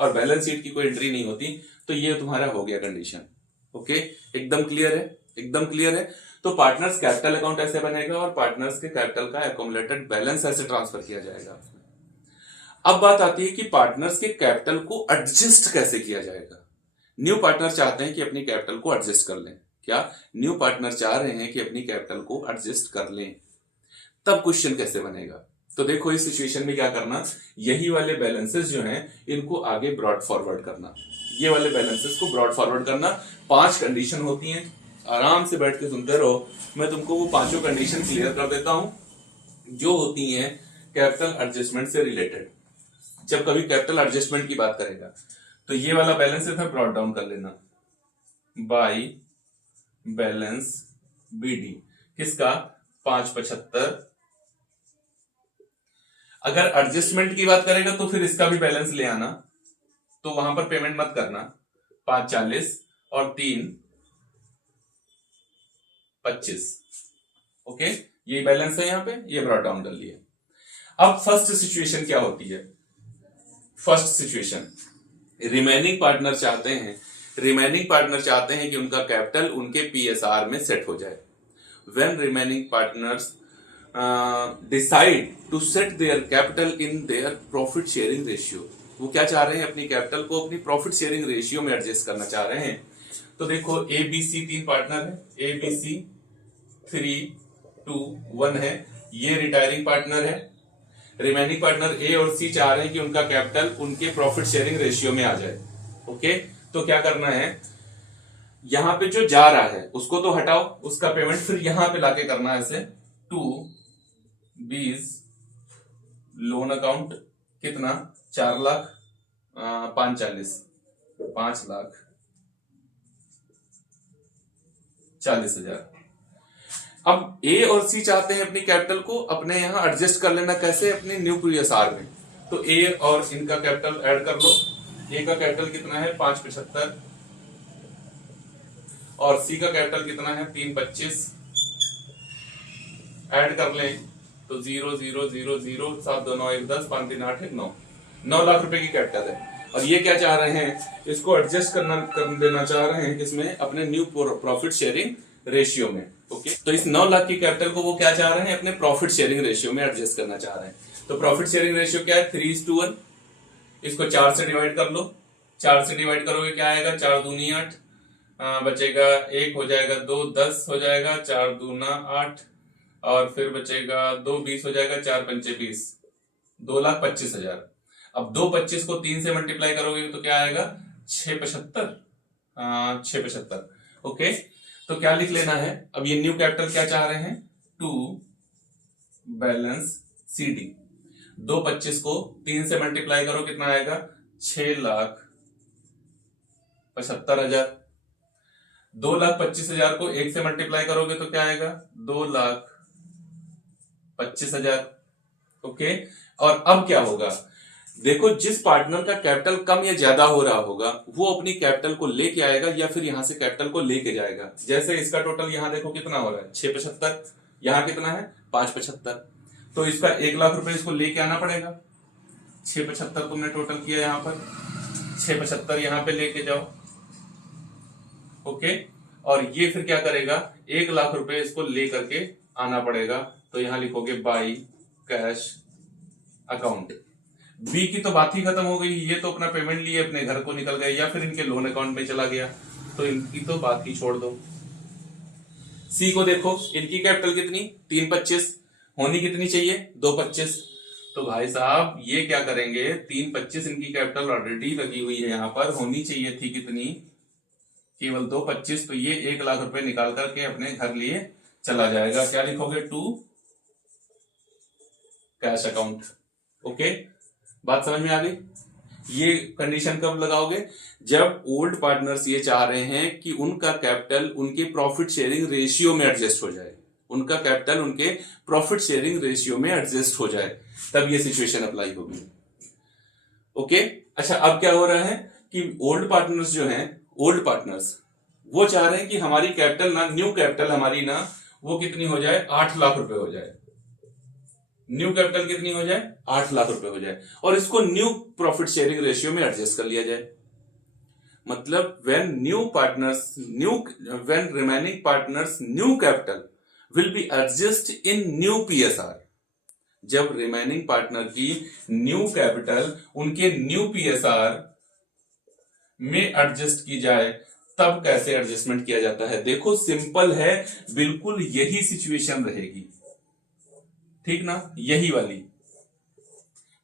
और बैलेंस शीट की कोई एंट्री नहीं होती, तो ये तुम्हारा हो गया कंडीशन। ओके, एकदम क्लियर है, एकदम क्लियर है। तो पार्टनर्स कैपिटल अकाउंट ऐसे बनेगा और पार्टनर्स के कैपिटल का एक्युमुलेटेड बैलेंस ऐसे ट्रांसफर किया जाएगा। अब बात आती है कि पार्टनर्स के कैपिटल को एडजस्ट कैसे किया जाएगा। न्यू पार्टनर चाहते हैं कि अपनी कैपिटल को एडजस्ट कर लें, क्या न्यू पार्टनर चाह रहे हैं कि अपनी कैपिटल को एडजस्ट कर लें, तब क्वेश्चन कैसे बनेगा। तो देखो इस सिचुएशन में क्या करना, यही वाले बैलेंसेस जो हैं इनको आगे ब्रॉड फॉरवर्ड करना, ये वाले बैलेंसेस को ब्रॉड फॉरवर्ड करना। 5 कंडीशन होती हैं, आराम से बैठ के सुनते रहो, मैं तुमको वो 5 कंडीशन क्लियर कर देता हूं जो होती हैं कैपिटल एडजस्टमेंट से रिलेटेड। जब कभी कैपिटल एडजस्टमेंट की बात करेगा तो ये वाला बैलेंस है, ब्रॉड डाउन कर लेना बाय बैलेंस BD, किसका, 575। अगर एडजस्टमेंट की बात करेगा तो फिर इसका भी बैलेंस ले आना, तो वहां पर पेमेंट मत करना, 540 और 3 25। ओके, ये बैलेंस है, यहां पे ये ब्रॉड डाउन कर लिए। अब फर्स्ट सिचुएशन क्या होती है, फर्स्ट सिचुएशन रिमेनिंग पार्टनर चाहते हैं कि उनका कैपिटल उनके PSR में सेट हो जाए। When remaining partners decide to set their capital in their profit sharing ratio, वो क्या चाह रहे हैं, अपनी कैपिटल को अपनी प्रॉफिट शेयरिंग रेशियो में एडजस्ट करना चाह रहे हैं। तो देखो ABC 3 पार्टनर है, ABC 3 2 1 है, ये रिटायरिंग पार्टनर है। रिमेनिंग पार्टनर A और C चाह रहे हैं कि उनका कैपिटल उनके प्रॉफिट शेयरिंग रेशियो में आ जाए। ओके, तो क्या करना है, यहां पे जो जा रहा है उसको तो हटाओ, उसका पेमेंट फिर यहां पे लाके करना है ऐसे, टू बीज लोन अकाउंट, कितना, 4,40,000 5,40,000। अब A और C चाहते हैं अपनी कैपिटल को अपने यहां एडजस्ट कर लेना, कैसे, अपने न्यू PSR में। तो A और इनका कैपिटल ऐड कर लो, A का कैपिटल कितना है 575 और C का कैपिटल कितना है 325, ऐड कर लें तो 0 0 0 0 7 2 9 1 10 5 3 8 1 9, 9 लाख रुपए की कैपिटल है। और ये क्या चाह रहे हैं, इसको एडजस्ट कर देना चाह रहे हैं किसमें, अपने न्यू प्रॉफिट शेयरिंग रेशियो में। ओके, तो इस 9 लाख की कैपिटल को वो क्या चाह रहे हैं, अपने प्रॉफिट शेयरिंग रेशियो में एडजस्ट करना चाह रहे हैं। तो प्रॉफिट शेयरिंग रेशियो क्या है, 3:1। इसको 4 से डिवाइड कर लो, 4 से डिवाइड करोगे क्या आएगा, 4 दूनी 8, बचेगा 1 हो जाएगा, 2 10 हो जाएगा, 4 दूना 8 और फिर बचेगा 2 20 हो जाएगा, 4 पंचे 20, 2,25,000। अब 225 को 3 से मल्टीप्लाई करोगे तो क्या आएगा, 675। ओके, तो क्या लिख लेना है, अब ये न्यू कैपिटल क्या चाह रहे हैं, टू बैलेंस CD। 225 को 3 से मल्टीप्लाई करो कितना आएगा, 6,75,000। 2,25,000 को 1 से मल्टीप्लाई करोगे तो क्या आएगा, 2,25,000। ओके, और अब क्या होगा, देखो जिस पार्टनर का कैपिटल कम या ज्यादा हो रहा होगा वो अपनी कैपिटल को लेके आएगा या फिर यहां से कैपिटल को लेके जाएगा। जैसे इसका टोटल यहां देखो कितना हो रहा है, 675, यहां कितना है 575, तो इसका 1 लाख रुपए इसको लेके आना पड़ेगा। 675 तुमने टोटल किया, यहां पर 675 यहां पे लेके जाओ। ओके, और ये फिर क्या करेगा, 1 लाख रुपए इसको लेकर के आना पड़ेगा तो यहां लिखोगे बाई कैश अकाउंट। बी की तो बात ही खत्म हो गई, ये तो अपना पेमेंट लिए अपने घर को निकल गए या फिर इनके लोन अकाउंट में चला गया, तो इनकी तो बात ही छोड़ दो। सी को देखो, इनकी कैपिटल कितनी 325, होनी कितनी चाहिए 225। तो भाई साहब ये क्या करेंगे, 325 इनकी कैपिटल ऑलरेडी लगी हुई है, यहां पर होनी चाहिए थी कितनी, केवल 225। तो ये 1 लाख रुपए निकाल करके अपने घर लिए चला जाएगा। क्या लिखोगे, टू कैश अकाउंट। ओके, बात समझ में आ गई। ये कंडीशन कब लगाओगे, जब ओल्ड पार्टनर्स ये चाह रहे हैं कि उनका कैपिटल उनके प्रॉफिट शेयरिंग रेशियो में एडजस्ट हो जाए, उनका कैपिटल उनके प्रॉफिट शेयरिंग रेशियो में एडजस्ट हो जाए, तब ये सिचुएशन अप्लाई होगी। ओके, अच्छा अब क्या हो रहा है कि ओल्ड पार्टनर्स जो हैं, ओल्ड पार्टनर्स वो चाह रहे हैं कि हमारी कैपिटल ना, न्यू कैपिटल हमारी ना वो कितनी हो जाए, 8 लाख रुपए हो जाए। न्यू कैपिटल कितनी हो जाए, 8 लाख रुपए हो जाए, और इसको न्यू प्रॉफिट शेयरिंग रेशियो में एडजस्ट कर लिया जाए। मतलब when remaining partners new capital will be adjust in new PSR, जब रिमेनिंग पार्टनर की न्यू कैपिटल उनके न्यू पीएसआर में एडजस्ट की जाए, तब कैसे एडजस्टमेंट किया जाता है। देखो सिंपल है, बिल्कुल यही सिचुएशन रहेगी, ठीक ना, यही वाली।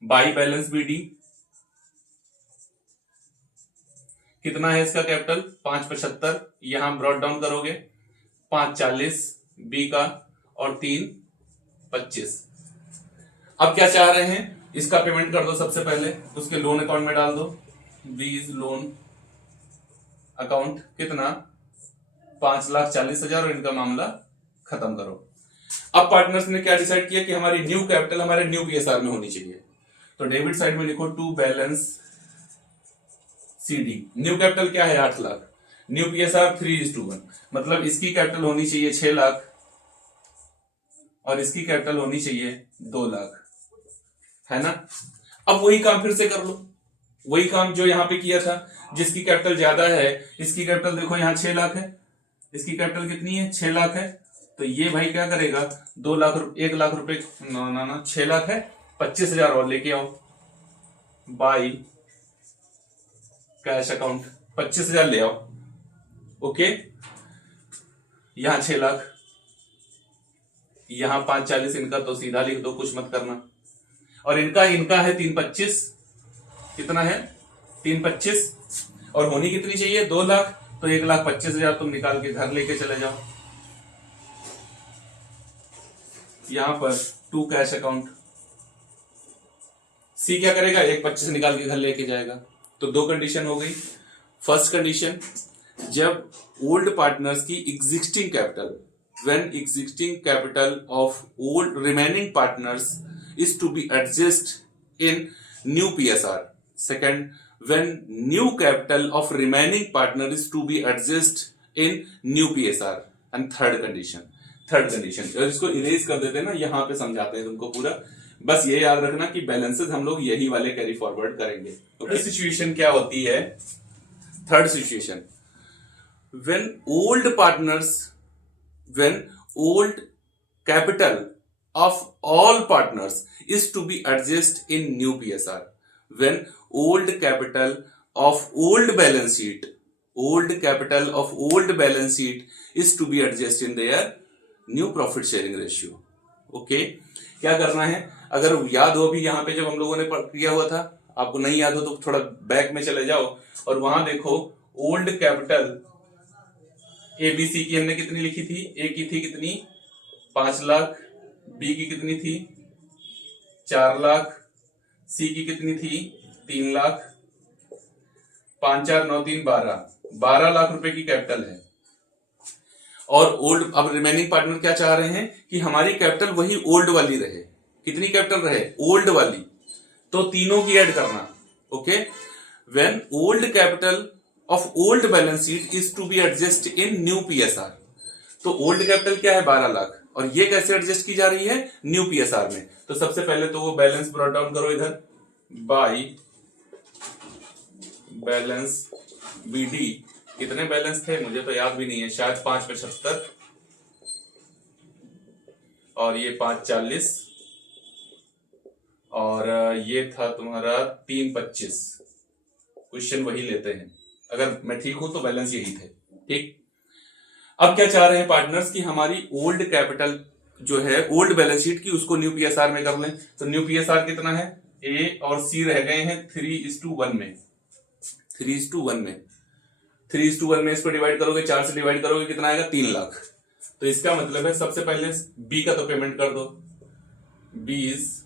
बाई बैलेंस बीडी कितना है इसका कैपिटल 575, यहां ब्रॉट डाउन करोगे 540 बी का और 325। अब क्या चाह रहे हैं, इसका पेमेंट कर दो सबसे पहले, उसके लोन अकाउंट में डाल दो, बीज लोन अकाउंट कितना 5,40,000 और इनका मामला खत्म करो। अब पार्टनर्स ने क्या डिसाइड किया कि हमारी न्यू कैपिटल हमारे न्यू पीएसआर में होनी चाहिए, तो डेबिट साइड में लिखो to balance CD. New capital क्या है 8 लाख, न्यू पीएसआर 3:1, मतलब इसकी कैपिटल होनी चाहिए 6 लाख और इसकी कैपिटल होनी चाहिए 2 लाख, है ना। अब वही काम फिर से कर लो, वही काम जो यहां पे किया था, जिसकी कैपिटल ज्यादा है, इसकी कैपिटल देखो यहां 6 लाख है, इसकी कैपिटल कितनी है 6 लाख है, तो ये भाई क्या करेगा 2 लाख 1 लाख रुपए, ना 6 लाख है, 25,000 और लेके आओ बाई कैश अकाउंट, 25,000 ले आओ। ओके, यहां 6 लाख, यहां 540, इनका तो सीधा लिख दो, कुछ मत करना। और इनका है 325, कितना है 325, और होनी कितनी चाहिए 2 लाख, तो 1,25,000 तुम निकाल के घर लेके चले जाओ। यहां पर टू कैश अकाउंट, सी क्या करेगा 1,25 निकाल के घर लेके जाएगा। तो 2 कंडीशन हो गई। फर्स्ट कंडीशन, जब ओल्ड पार्टनर्स की existing capital, when existing capital of old remaining partners is to be adjust in new PSR. Second, when new capital of remaining partner is to be adjust in new PSR, and third condition और इसको erase कर देते हैं ना, यहां पे समझाते हैं तुमको पूरा, बस ये याद रखना कि बैलेंसेस हम लोग यही वाले कैरी फॉरवर्ड करेंगे। तो सिचुएशन क्या होती है, third situation, when old capital of all partners is to be adjust in new PSR, when old capital of old balance sheet is to be adjusted in their new profit sharing ratio. Okay, क्या करना है, अगर याद हो अभी यहां पे जब हम लोगों ने किया हुआ था, आपको नहीं याद हो तो थोड़ा बैक में चले जाओ और वहां देखो ओल्ड कैपिटल एबीसी की हमने कितनी लिखी थी, ए की थी कितनी 5 लाख, बी की कितनी थी 4 लाख, सी की कितनी थी 3 लाख, 5 4 9 3 12 लाख रुपए की कैपिटल है। और ओल्ड, अब रिमेनिंग पार्टनर क्या चाह रहे हैं कि हमारी कैपिटल वही ओल्ड वाली रहे। कितनी कैपिटल रहे, ओल्ड वाली, तो तीनों की ऐड करना। Okay, when old capital of old balance sheet is to be adjust in new PSR, तो ओल्ड कैपिटल क्या है 12 लाख, और ये कैसे एडजस्ट की जा रही है न्यू पीएसआर में। तो सबसे पहले तो वो बैलेंस ब्रॉट डाउन करो इधर, बाई बैलेंस बीडी, कितने बैलेंस थे मुझे तो याद भी नहीं है, शायद 575, और ये 540 और ये था तुम्हारा 325। क्वेश्चन वही लेते हैं, अगर मैं ठीक हूं तो बैलेंस यही थे। ठीक, अब क्या चाह रहे हैं पार्टनर्स कि हमारी ओल्ड कैपिटल जो है ओल्ड बैलेंस शीट की उसको न्यू पीएसआर में कर लें। तो न्यू पीएसआर कितना है, ए और सी रह गए हैं 3:1 में। 3:1 में 3:1 में इसको डिवाइड करोगे, 4 से डिवाइड करोगे, कितना आएगा, 3 लाख। तो इसका मतलब है सबसे पहले बी का तो पेमेंट कर दो। बी इज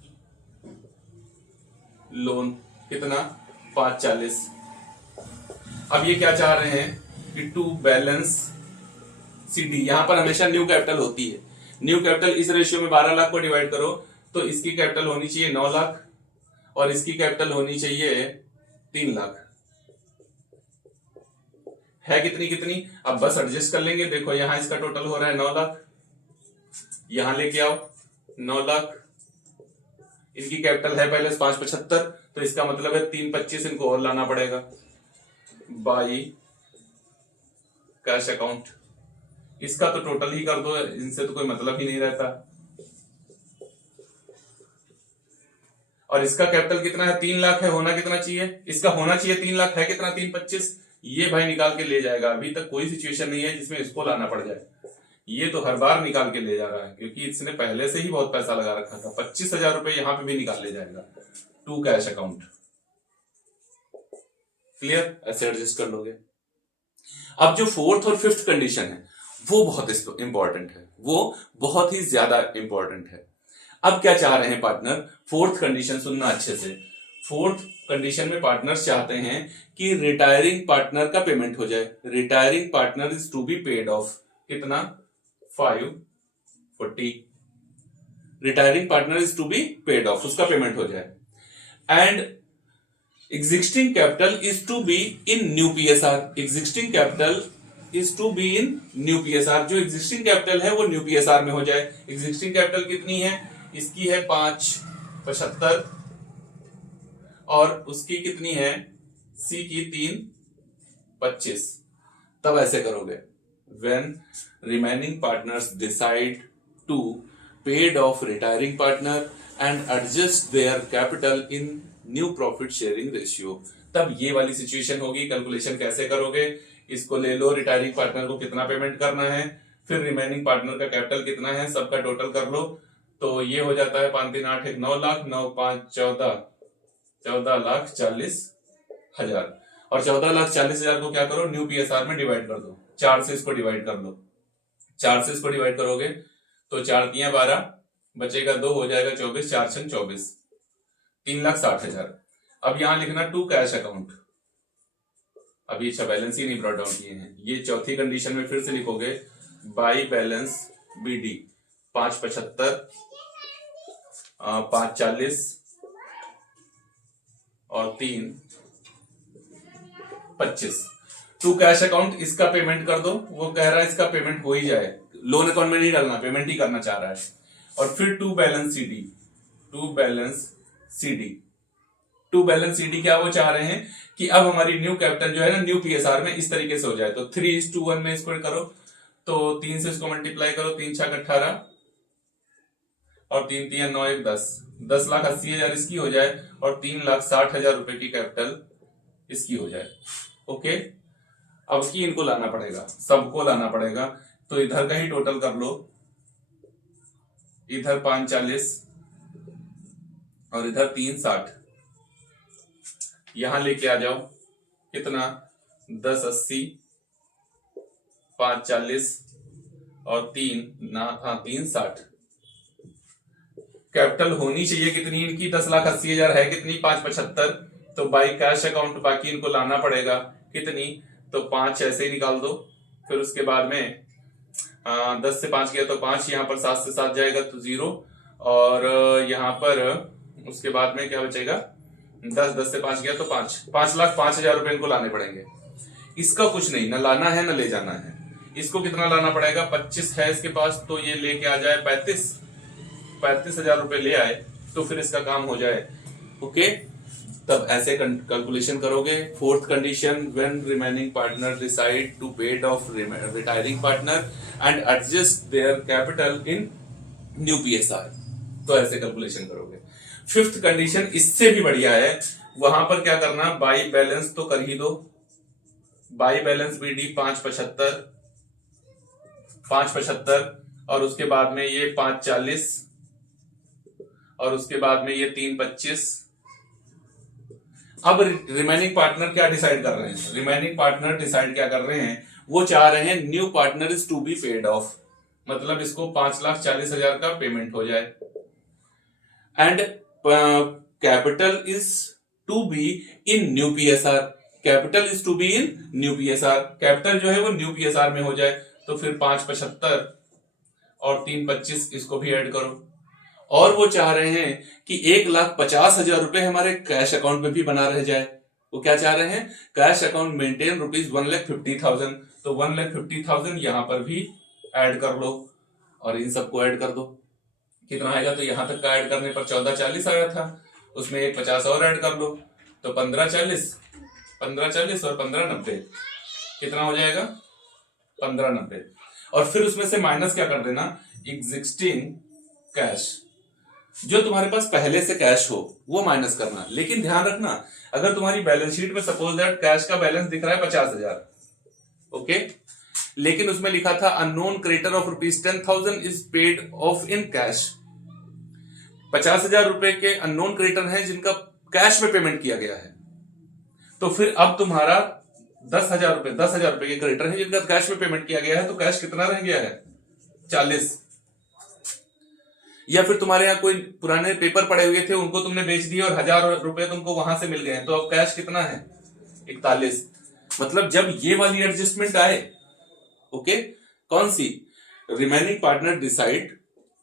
लोन, कितना, 540। अब ये क्या चाह रहे हैं कि टू बैलेंस सीडी, यहां पर हमेशा न्यू कैपिटल होती है। न्यू कैपिटल इस रेशियो में 12 लाख को डिवाइड करो तो इसकी कैपिटल होनी चाहिए 9 लाख और इसकी कैपिटल होनी चाहिए 3 लाख। है कितनी कितनी, अब बस एडजस्ट कर लेंगे। देखो यहां इसका टोटल हो रहा है 9 लाख, यहां लेके आओ 9 लाख, इनकी कैपिटल है पहले 575, तो इसका मतलब है 325 इनको और लाना पड़ेगा बाई कैश अकाउंट। इसका तो टोटल ही कर दो, इनसे तो कोई मतलब ही नहीं रहता। और इसका कैपिटल कितना है, 3 लाख है, होना कितना चाहिए, इसका होना चाहिए 3 लाख, है कितना, 325। ये भाई निकाल के ले जाएगा। अभी तक कोई सिचुएशन नहीं है जिसमें इसको लाना पड़ जाए। ये तो हर बार निकाल के ले जा रहा है क्योंकि इसने पहले से ही बहुत पैसा लगा रखा था। 25,000 रुपए यहां पे भी निकाल ले जाएगा टू कैश अकाउंट। क्लियर, ऐसे एडजस्ट कर लोगे। अब जो फोर्थ और फिफ्थ कंडीशन है वो बहुत इंपॉर्टेंट है, वो बहुत ही ज्यादा इंपॉर्टेंट है। अब क्या चाह रहे हैं पार्टनर, फोर्थ कंडीशन सुनना अच्छे से। फोर्थ कंडीशन में पार्टनर्स चाहते हैं कि रिटायरिंग पार्टनर का पेमेंट हो जाए। Retiring partner is to be paid off, कितना, 540। Retiring partner is to be paid off, उसका पेमेंट हो जाए। And existing capital is to be in new PSR. Existing capital is to be in new PSR. जो existing capital है वो new PSR में हो जाए। एग्जिस्टिंग कैपिटल कितनी है, इसकी है 575 और उसकी कितनी है, सी की 325। तब ऐसे करोगे, when remaining partners decide to paid off retiring partner and adjust their capital in new profit sharing ratio, तब ये वाली सिचुएशन होगी। कैलकुलेशन कैसे करोगे, इसको ले लो, रिटायरिंग पार्टनर को कितना पेमेंट करना है, फिर रिमेनिंग पार्टनर का कैपिटल कितना है, सबका टोटल कर लो। तो ये हो जाता है 5 3 8 1 9 लाख, 9 5 14, 14,40,000। और 14,40,000 को क्या करो, न्यू पीएसआर में डिवाइड कर दो। 4 से इसको डिवाइड कर लो, 4 से इसको डिवाइड करोगे तो 4 तियां 12, बचेगा 2, हो जाएगा 24, 4 छन 24, 3,60,000। अब यहां लिखना टू कैश अकाउंट। अभी अच्छा बैलेंस ही नहीं ब्रॉट डाउन किए हैं। ये चौथी कंडीशन में फिर से लिखोगे बाई बैलेंस बीडी 575, 540 और 325। टू कैश अकाउंट, इसका पेमेंट कर दो। वो कह रहा है इसका पेमेंट हो ही जाए, लोन अकाउंट में नहीं डालना, पेमेंट ही करना चाह रहा है। और फिर to balance CD. To balance CD, to balance CD क्या वो चाह रहे हैं कि अब हमारी न्यू कैपिटल जो है ना न्यू पीएसआर में इस तरीके से हो जाए। तो 3:1 में इसको करो, तो 3 से इसको मल्टीप्लाई करो, 3 6 18 और 3 3 9 1 10, 10,80,000 इसकी हो जाए और 3,60,000 रुपए की कैपिटल इसकी हो जाए। ओके, अब की इनको लाना पड़ेगा, सबको लाना पड़ेगा। तो इधर का ही टोटल कर लो, इधर 540 और इधर 360, यहां लेके आ जाओ, कितना, 1080, 540 और 360। कैपिटल होनी चाहिए कितनी इनकी, 10,80,000 है कितनी, 575। तो बाई कैश अकाउंट बाकी इनको लाना पड़ेगा कितनी, तो 5 ऐसे ही निकाल दो। फिर उसके बाद में 10 से 5 गया तो 5, यहाँ पर 7 से 7 जाएगा तो 0, और यहाँ पर उसके बाद में क्या बचेगा, 10 से 5 गया तो 5,05,000 रुपए इनको लाने पड़ेंगे। इसका कुछ नहीं, न लाना है न ले जाना है। इसको कितना लाना पड़ेगा, 25 है इसके पास, तो ये लेके आ जाए 35,000 रुपए ले आए तो फिर इसका काम हो जाए। ओके, तब ऐसे कैलकुलेशन करोगे। Fourth condition, when remaining partner decide to paid off retiring partner and adjust their capital in new PSR, तो ऐसे कैलकुलेशन करोगे। फिफ्थ कंडीशन इससे भी बढ़िया है, वहां पर क्या करना, बाई बैलेंस तो कर ही दो, बाई बैलेंस बीडी 575 और उसके बाद में ये 540 और उसके बाद में ये 325। अब रिमेनिंग पार्टनर क्या डिसाइड कर रहे हैं, रिमेनिंग पार्टनर डिसाइड क्या कर रहे हैं, वो चाह रहे हैं new partner is to be paid off, मतलब इसको 5,40,000 का पेमेंट हो जाए, and capital is to be in new PSR, capital is to be in new PSR, capital जो है वो न्यू पीएसआर में हो जाए। तो फिर 575 और 325 इसको भी ऐड करो, और वो चाह रहे हैं कि 1,50,000 रुपए हमारे कैश अकाउंट में भी बना रह जाए। वो क्या चाह रहे हैं, कैश अकाउंट मेंटेन ₹1,50,000, तो 1,50,000 यहां पर भी ऐड कर लो और इन सबको ऐड कर दो, कितना आएगा, तो यहां तक का ऐड करने पर 1440 आया था, उसमें एक 50 और ऐड कर लो, तो 1540 और 1590 कितना हो जाएगा, 1590। और फिर उसमें से माइनस क्या कर देना, एग्जिस्टिंग कैश, जो तुम्हारे पास पहले से कैश हो वो माइनस करना। लेकिन ध्यान रखना, अगर तुम्हारी बैलेंस शीट में सपोज दैट कैश का बैलेंस दिख रहा है 50,000, ओके, लेकिन उसमें लिखा था unknown creditor of ₹10,000 is paid of in cash, 50,000 रुपए के अननोन क्रेडिटर हैं जिनका कैश में पेमेंट किया गया है, तो फिर अब तुम्हारा 10,000 रुपए के क्रेडिटर हैं जिनका कैश में पेमेंट किया गया है, तो कैश कितना रह गया है, 40। या फिर तुम्हारे यहाँ कोई पुराने पेपर पड़े हुए थे, उनको तुमने बेच दिए और 1,000 रुपए तुमको वहां से मिल गए, तो अब कैश कितना है, 41। मतलब जब ये वाली एडजस्टमेंट आए, ओके, कौन सी, remaining partner decide,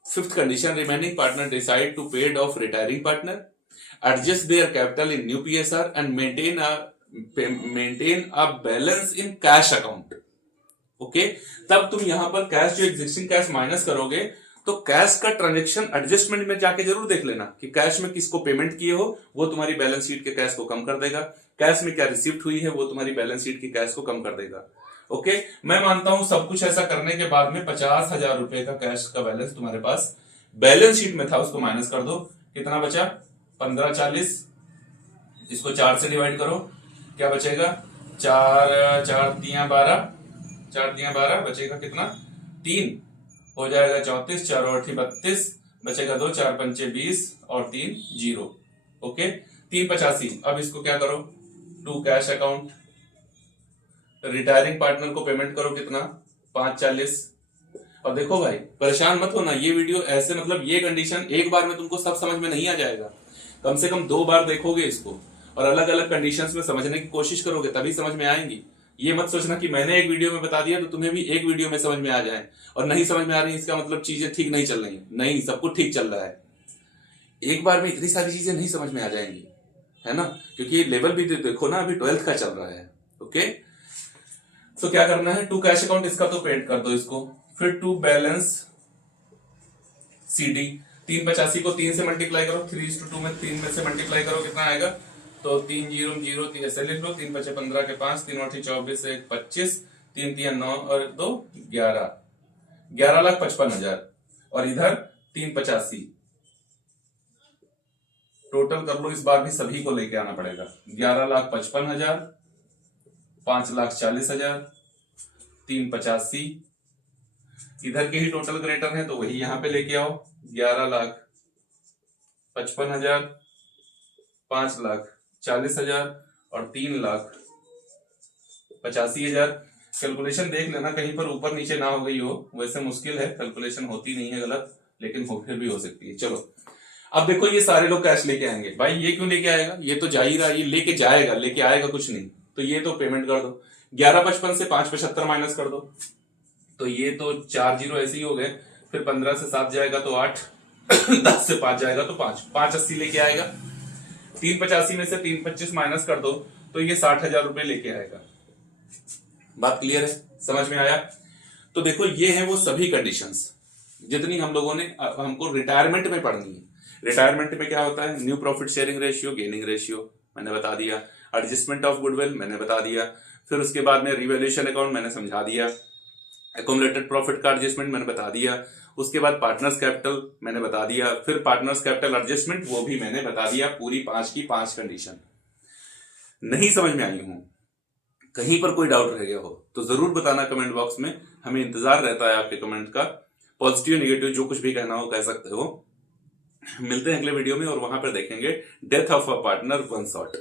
fifth condition, remaining partner decide to paid off retiring partner, adjust their capital in new PSR and maintain a balance in cash account, okay, तब तुम यहां पर कैश, जो एग्जिस्टिंग कैश माइनस करोगे, तो cash का transaction adjustment में जाके जरूर देख लेना कि कैश में किसको पेमेंट किए हो, वो तुम्हारी बैलेंस शीट के कैश को कम कर देगा, कैश में क्या रिसिप्ट हुई है वो तुम्हारी बैलेंस शीट की कैश को कम कर देगा, ओके। मैं मानता हूं सब कुछ ऐसा करने के बाद में 50,000 रुपए का कैश का बैलेंस तुम्हारे पास बैलेंस शीट में था, उसको माइनस कर दो, कितना बचा, 1540, इसको 4 से डिवाइड करो, क्या बचेगा, 4 3 12 बचेगा कितना, 3 हो जाएगा 34, 4 और 32, बचेगा 2, 4 पंचे 20 और 3 0, ओके, 385। अब इसको क्या करो, to cash account, retiring partner को पेमेंट करो, कितना, 540। और देखो भाई परेशान मत होना, ये वीडियो ऐसे, मतलब ये कंडीशन एक बार में तुमको सब समझ में नहीं आ जाएगा, कम से कम 2 बार देखोगे इसको और अलग अलग कंडीशंस में समझने की कोशिश करोगे, तभी समझ में आएंगी। ये मत सोचना कि मैंने एक वीडियो में बता दिया तो तुम्हें भी एक वीडियो में समझ में आ जाए, और नहीं समझ में आ रही इसका मतलब चीजें ठीक नहीं चल रही, नहीं, सब कुछ ठीक चल रहा है। एक बार में इतनी सारी चीजें नहीं समझ में आ जाएंगी, है ना, क्योंकि ये लेवल भी देखो ना, अभी 12th का चल रहा है, ओके। तो क्या करना है, टू कैश अकाउंट, इसका तो पेड कर दो इसको, फिर टू बैलेंस सीडी, 385 को 3 से मल्टीप्लाई करो, 3:2 में 3 में से मल्टीप्लाई करो, कितना आएगा, तो 3 0 0 ऐसे लिख लो, 3 5 15 के 5, 3 8 24 1 25, 3 3 9 और 2 11, 11,55,000, और इधर 385, टोटल कर लो, इस बार भी सभी को लेके आना पड़ेगा, 11,55,000, 5,40,000, 385, इधर के ही टोटल क्रेडिटर हैं तो वही यहां पे लेके आओ, 11,55,000, 5,40,000 और 3,85,000। कैलकुलेशन देख लेना कहीं पर ऊपर नीचे ना हो गई हो, वैसे मुश्किल है, कैलकुलेशन होती नहीं है गलत, लेकिन फिर भी हो सकती है। चलो अब देखो, ये सारे लोग कैश लेके आएंगे, भाई ये क्यों लेके आएगा, ये तो जा ही रहा, ये लेके जाएगा, लेके आएगा कुछ नहीं, तो ये तो पेमेंट कर दो, 11,55 से 5,75 माइनस कर दो, तो ये तो 4 0 ऐसे ही हो गए, फिर 15 से 7 जाएगा तो 8, 10 से 5 जाएगा तो 5, 580 लेके आएगा, 385 में से 325 माइनस कर दो तो ये 60,000 रुपए लेके आएगा। बात क्लियर है, समझ में आया। तो देखो ये है वो सभी कंडीशंस जितनी हम लोगों ने हमको रिटायरमेंट में पढ़नी है। रिटायरमेंट में क्या होता है, new profit sharing ratio, gaining ratio मैंने बता दिया, एडजस्टमेंट ऑफ गुडविल मैंने बता दिया, फिर उसके बाद में रिवैल्यूएशन अकाउंट मैंने समझा दिया, एकोमुलेटेड प्रॉफिट का एडजस्टमेंट मैंने बता दिया, उसके बाद पार्टनर्स कैपिटल मैंने बता दिया, फिर पार्टनर्स कैपिटल एडजस्टमेंट वो भी मैंने बता दिया, पूरी 5 की 5 कंडीशन। नहीं समझ में आई हूं, कहीं पर कोई डाउट रह गया हो तो जरूर बताना कमेंट बॉक्स में, हमें इंतजार रहता है आपके कमेंट का। पॉजिटिव नेगेटिव जो कुछ भी कहना हो कह सकते हो। मिलते हैं अगले वीडियो में और वहां पर देखेंगे death of a partner one shot.